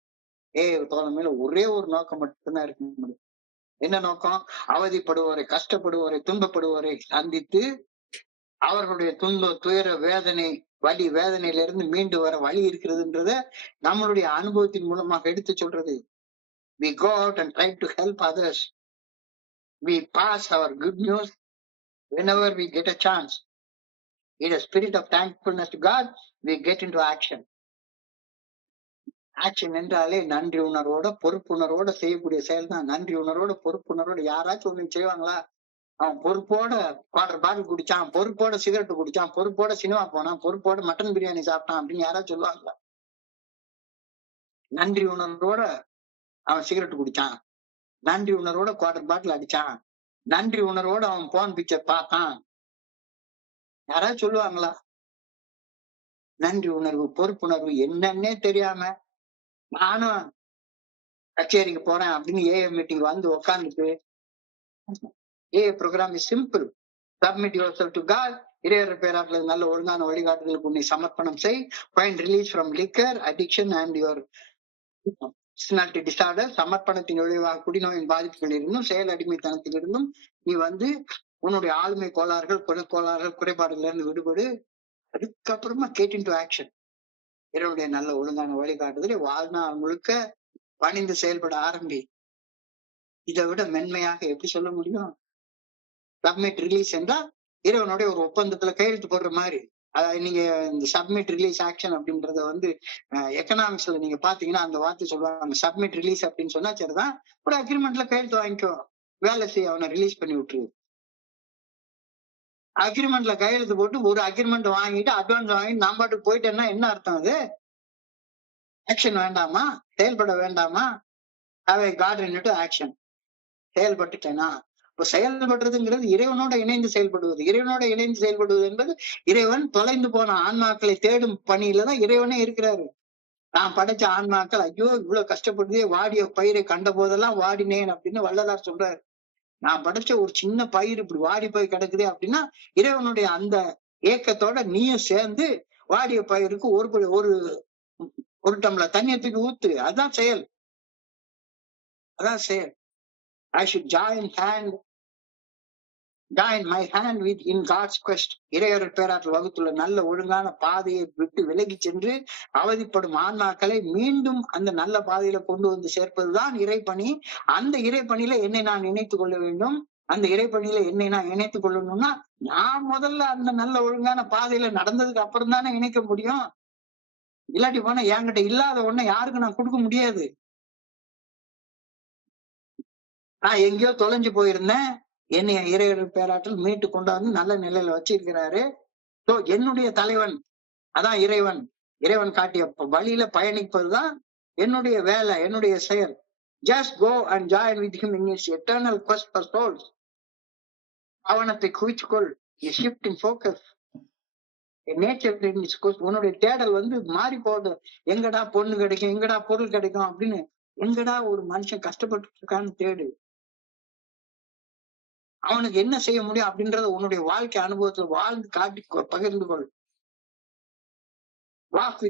தோழமையில ஒரே ஒரு நோக்கம் மட்டும்தான் இருக்க முடியும். என்ன நோக்கம்? அவதிப்படுவோரை, கஷ்டப்படுவோரை, துன்பப்படுவோரை சந்தித்து அவர்களுடைய துன்ப, துயர, வேதனை, வலி, வேதனையிலிருந்து மீண்டு வர வழி இருக்கிறதுன்றத நம்மளுடைய அனுபவத்தின் மூலமாக எடுத்து சொல்றது. We go out and try to help others. we pass our good news whenever we get a chance. In a spirit of thankfulness to God, we get into action. Action என்றாலே நன்றி உணர்வோட பொறுப்புணர்வோட செய்யக்கூடிய செயல் தான். நன்றி உணர்வோட பொறுப்புணர்வோட யாராச்சும் ஒண்ணு செய்வாங்களா? அவன் பொறுப்போட குவார்டர் பாட்டில் குடிச்சான், பொறுப்போட சிகரெட் குடிச்சான், பொறுப்போட சினிமா போனான், பொறுப்போட மட்டன் பிரியாணி சாப்பிட்டான் அப்படின்னு யாராச்சும் சொல்லுவாங்களா? நன்றி உணர்வோட அவன் சிகரெட் குடிச்சான், நன்றி உணர்வோட குவார்டர் பாட்டில் அடிச்சான், நன்றி உணர்வோட அவன் போன் பிக்சர் பார்த்தான், யாராவது சொல்லுவாங்களா? நன்றி உணர்வு பொறுப்புணர்வு என்னன்னே தெரியாம நானும் கச்சேரிக்கு போறேன் அப்படின்னு ஏஏ மீட்டிங் வந்து உட்காந்துட்டு, AA program is simple. Submit your self to God. இறையர் பேராட்டுல நல்ல ஒழுங்கான வழிகாட்டுதலுக்கு உன்னை சமர்ப்பணம் செய். Find release from liquor addiction and your personality disorder. சமர்ப்பணத்தின் விளைவாக குடிநோயின் பாதிப்புகள் இருந்தும் செயல் அடிமைத்தனத்தில் இருந்தும் நீ வந்து உன்னுடைய ஆளுமை கோளாறுகள் குறைபாடுகள்ல இருந்து விடுபடு. அதுக்கப்புறமா கேட் இன் டு ஆக்ஷன். இறைவனுடைய நல்ல ஒழுங்கான வழிகாட்டுதலை வாழ்நாள் முழுக்க பணிந்து செயல்பட ஆரம்பி. இதை விட மென்மையாக எப்படி சொல்ல முடியும்? சப்மிட் ரிலீஸ் என்றால் இறைவனுடைய ஒரு ஒப்பந்தத்துல கையெழுத்து போடுற மாதிரி. அதாவது நீங்க இந்த சப்மிட் ரிலீஸ் ஆக்ஷன் அப்படின்றத வந்து எக்கனாமிக்ஸ்ல நீங்க பாத்தீங்கன்னா அந்த வார்த்தை சொல்லுவாங்க. சப்மிட் ரிலீஸ் அப்படின்னு சொன்னா சரிதான், ஒரு அக்ரிமெண்ட்ல கையெழுத்து வாங்கிக்கோ, வேலை செய்ய, அவனை ரிலீஸ் பண்ணி விட்டுரு. அக்ரிமெண்ட்ல கையெழுத்து போட்டு ஒரு அக்ரிமெண்ட் வாங்கிட்டு அட்வான்ஸ் வாங்கிட்டு நான் பாட்டுக்கு போயிட்டேன்னா என்ன அர்த்தம்? அது ஆக்ஷன் வேண்டாமா? செயல்பட வேண்டாமா? அவை காட் இன்டு ஆக்ஷன். செயல்பட்டுட்டேனா? இப்போ செயல்படுறதுங்கிறது இறைவனோட இணைந்து செயல்படுவது. இறைவனோட இணைந்து செயல்படுவது என்பது இறைவன் தொலைந்து போன ஆன்மாக்களை தேடும் பணியில தான் இறைவனே இருக்கிறாரு. நான் படைச்ச ஆன்மாக்கள் ஐயோ இவ்வளவு கஷ்டப்படுதே, வாடிய பயிரை கண்ட போதெல்லாம் வாடினேன் அப்படின்னு வள்ளலார் சொல்றாரு. நான் படைச்ச ஒரு சின்ன பயிர் இப்படி வாடி போய் கிடக்குது அப்படின்னா இறைவனுடைய அந்த ஏக்கத்தோட நீயும் சேர்ந்து வாடிய பயிருக்கு ஒரு டம்ளர் தண்ணியை தூக்கி ஊத்து. அதான் செயல், அதான் செயல். I should join my hand with in God's quest. இறையர் பேராற்றல் வகுத்துள்ள நல்ல ஒழுங்கான பாதையை விட்டு விலகி சென்று அவதிப்படும் ஆன்மாக்களை மீண்டும் அந்த நல்ல பாதையில கொண்டு வந்து சேர்ப்பதுதான் இறைப்பணி. அந்த இறைப்பணியில என்னை நான் இணைத்துக் கொள்ள வேண்டும். அந்த இறைப்பணியில என்னை நான் இணைத்துக் கொள்ளணும்னா நான் முதல்ல அந்த நல்ல ஒழுங்கான பாதையில நடந்ததுக்கு அப்புறம் தானே இணைக்க முடியும். இல்லாட்டி போனா என்கிட்ட இல்லாத ஒண்ணை யாருக்கு நான் கொடுக்க முடியாது. நான் எங்கேயோ தொலைஞ்சு போயிருந்தேன், என்னைய இறையர் பேராற்றல் மீட்டு கொண்டாந்து நல்ல நிலையில வச்சிருக்கிறாரு. சோ என்னுடைய தலைவன் அதான் இறைவன். இறைவன் காட்டிய வழியில பயணிப்பதுதான் என்னுடைய வேலை, என்னுடைய செயல். Just go and join with him in his eternal quest for souls. அவனத்தை குவிச்சுக்கொள். Shift in focus. நேச்சர் உன்னுடைய தேடல் வந்து மாறி போகுது. எங்கடா பொண்ணு கிடைக்கும், எங்கடா பொருள் கிடைக்கும் அப்படின்னு, எங்கடா ஒரு மனுஷன் கஷ்டப்பட்டு இருக்கான்னு தேடு. அவனுக்கு என்ன செய்ய முடியும் அப்படின்றத உன்னுடைய வாழ்க்கை அனுபவத்துல வாழ்ந்து காட்டி பகிர்ந்து கொள். Walk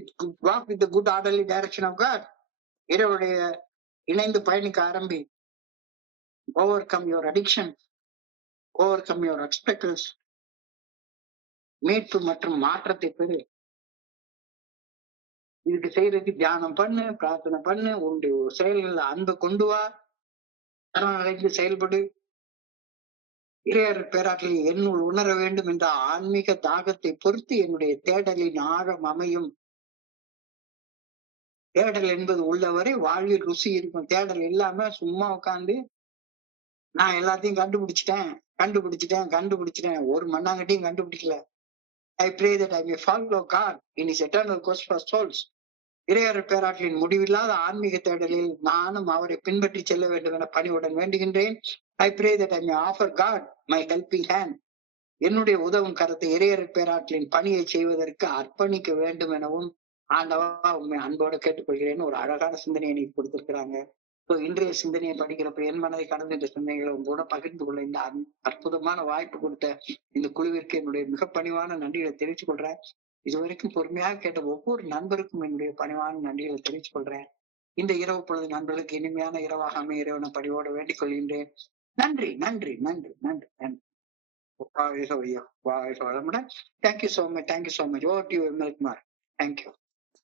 with the good orderly direction of God. இறைவனுடைய இணைந்து பயணிக்க ஆரம்பி. Overcome your addiction, overcome your expecters. மீட்பு மற்றும் மாற்றத்தை பெறு. இதுக்கு செய்யறதுக்கு தியானம் பண்ணு, பிரார்த்தனை பண்ணு, உன்னுடைய செயல்கள் அன்பை கொண்டு வா, தரநிலைக்கு செயல்படு. இறையர் பேராற்றலை என்னுள் உணர வேண்டும் என்ற ஆன்மீக தாகத்தை பொறுத்து என்னுடைய தேடலின் ஆழம் அமையும். தேடல் என்பது உள்ளவரை வாழ்வில் ருசி இருக்கும். தேடல் இல்லாம சும்மா உட்காந்து நான் எல்லாத்தையும் கண்டுபிடிச்சிட்டேன் ஒரு மண்ணாங்கட்டியும் கண்டுபிடிக்கல. I pray that I may follow God in his eternal quest for souls. இறையர் பேராற்றலின் முடிவில்லாத ஆன்மீக தேடலில் நானும் அவரை பின்பற்றி செல்ல வேண்டும் என பணிவுடன் வேண்டுகின்றேன். I pray that I may offer God my helping hand. என்னுடைய உதவும் கரத்தை இறையர் பேராற்றலின் பணியை செய்வதற்கு அர்ப்பணிக்க வேண்டும் எனவும் ஆண்டவா உண்மை அன்போடு கேட்டுக்கொள்கிறேன்னு ஒரு அழகான சிந்தனையை நீ கொடுத்திருக்கிறாங்க. இன்றைய சிந்தனையை படிக்கிறப்ப என் மனதை கடந்த இந்த சிந்தனைகளை கூட பகிர்ந்து கொள்ள இந்த அற்புதமான வாய்ப்பு கொடுத்த இந்த குழுவிற்கு என்னுடைய மிக பணிவான நன்றிகளை தெரிவித்துக் கொள்றேன். இதுவரைக்கும் பொறுமையாக கேட்ட ஒவ்வொரு நண்பருக்கும் என்னுடைய பணிவான நன்றிகளை தெரிவித்துக் கொள்றேன். இந்த இரவு பொழுது நண்பர்களுக்கு இனிமையான இரவாக அமைய இறைவன பணிவோடு வேண்டிக் கொள்கின்றேன். நன்றி நன்றி நன்றி நன்றி நன்றி. Thank you so much. Over to you, Milkumar. Thank you.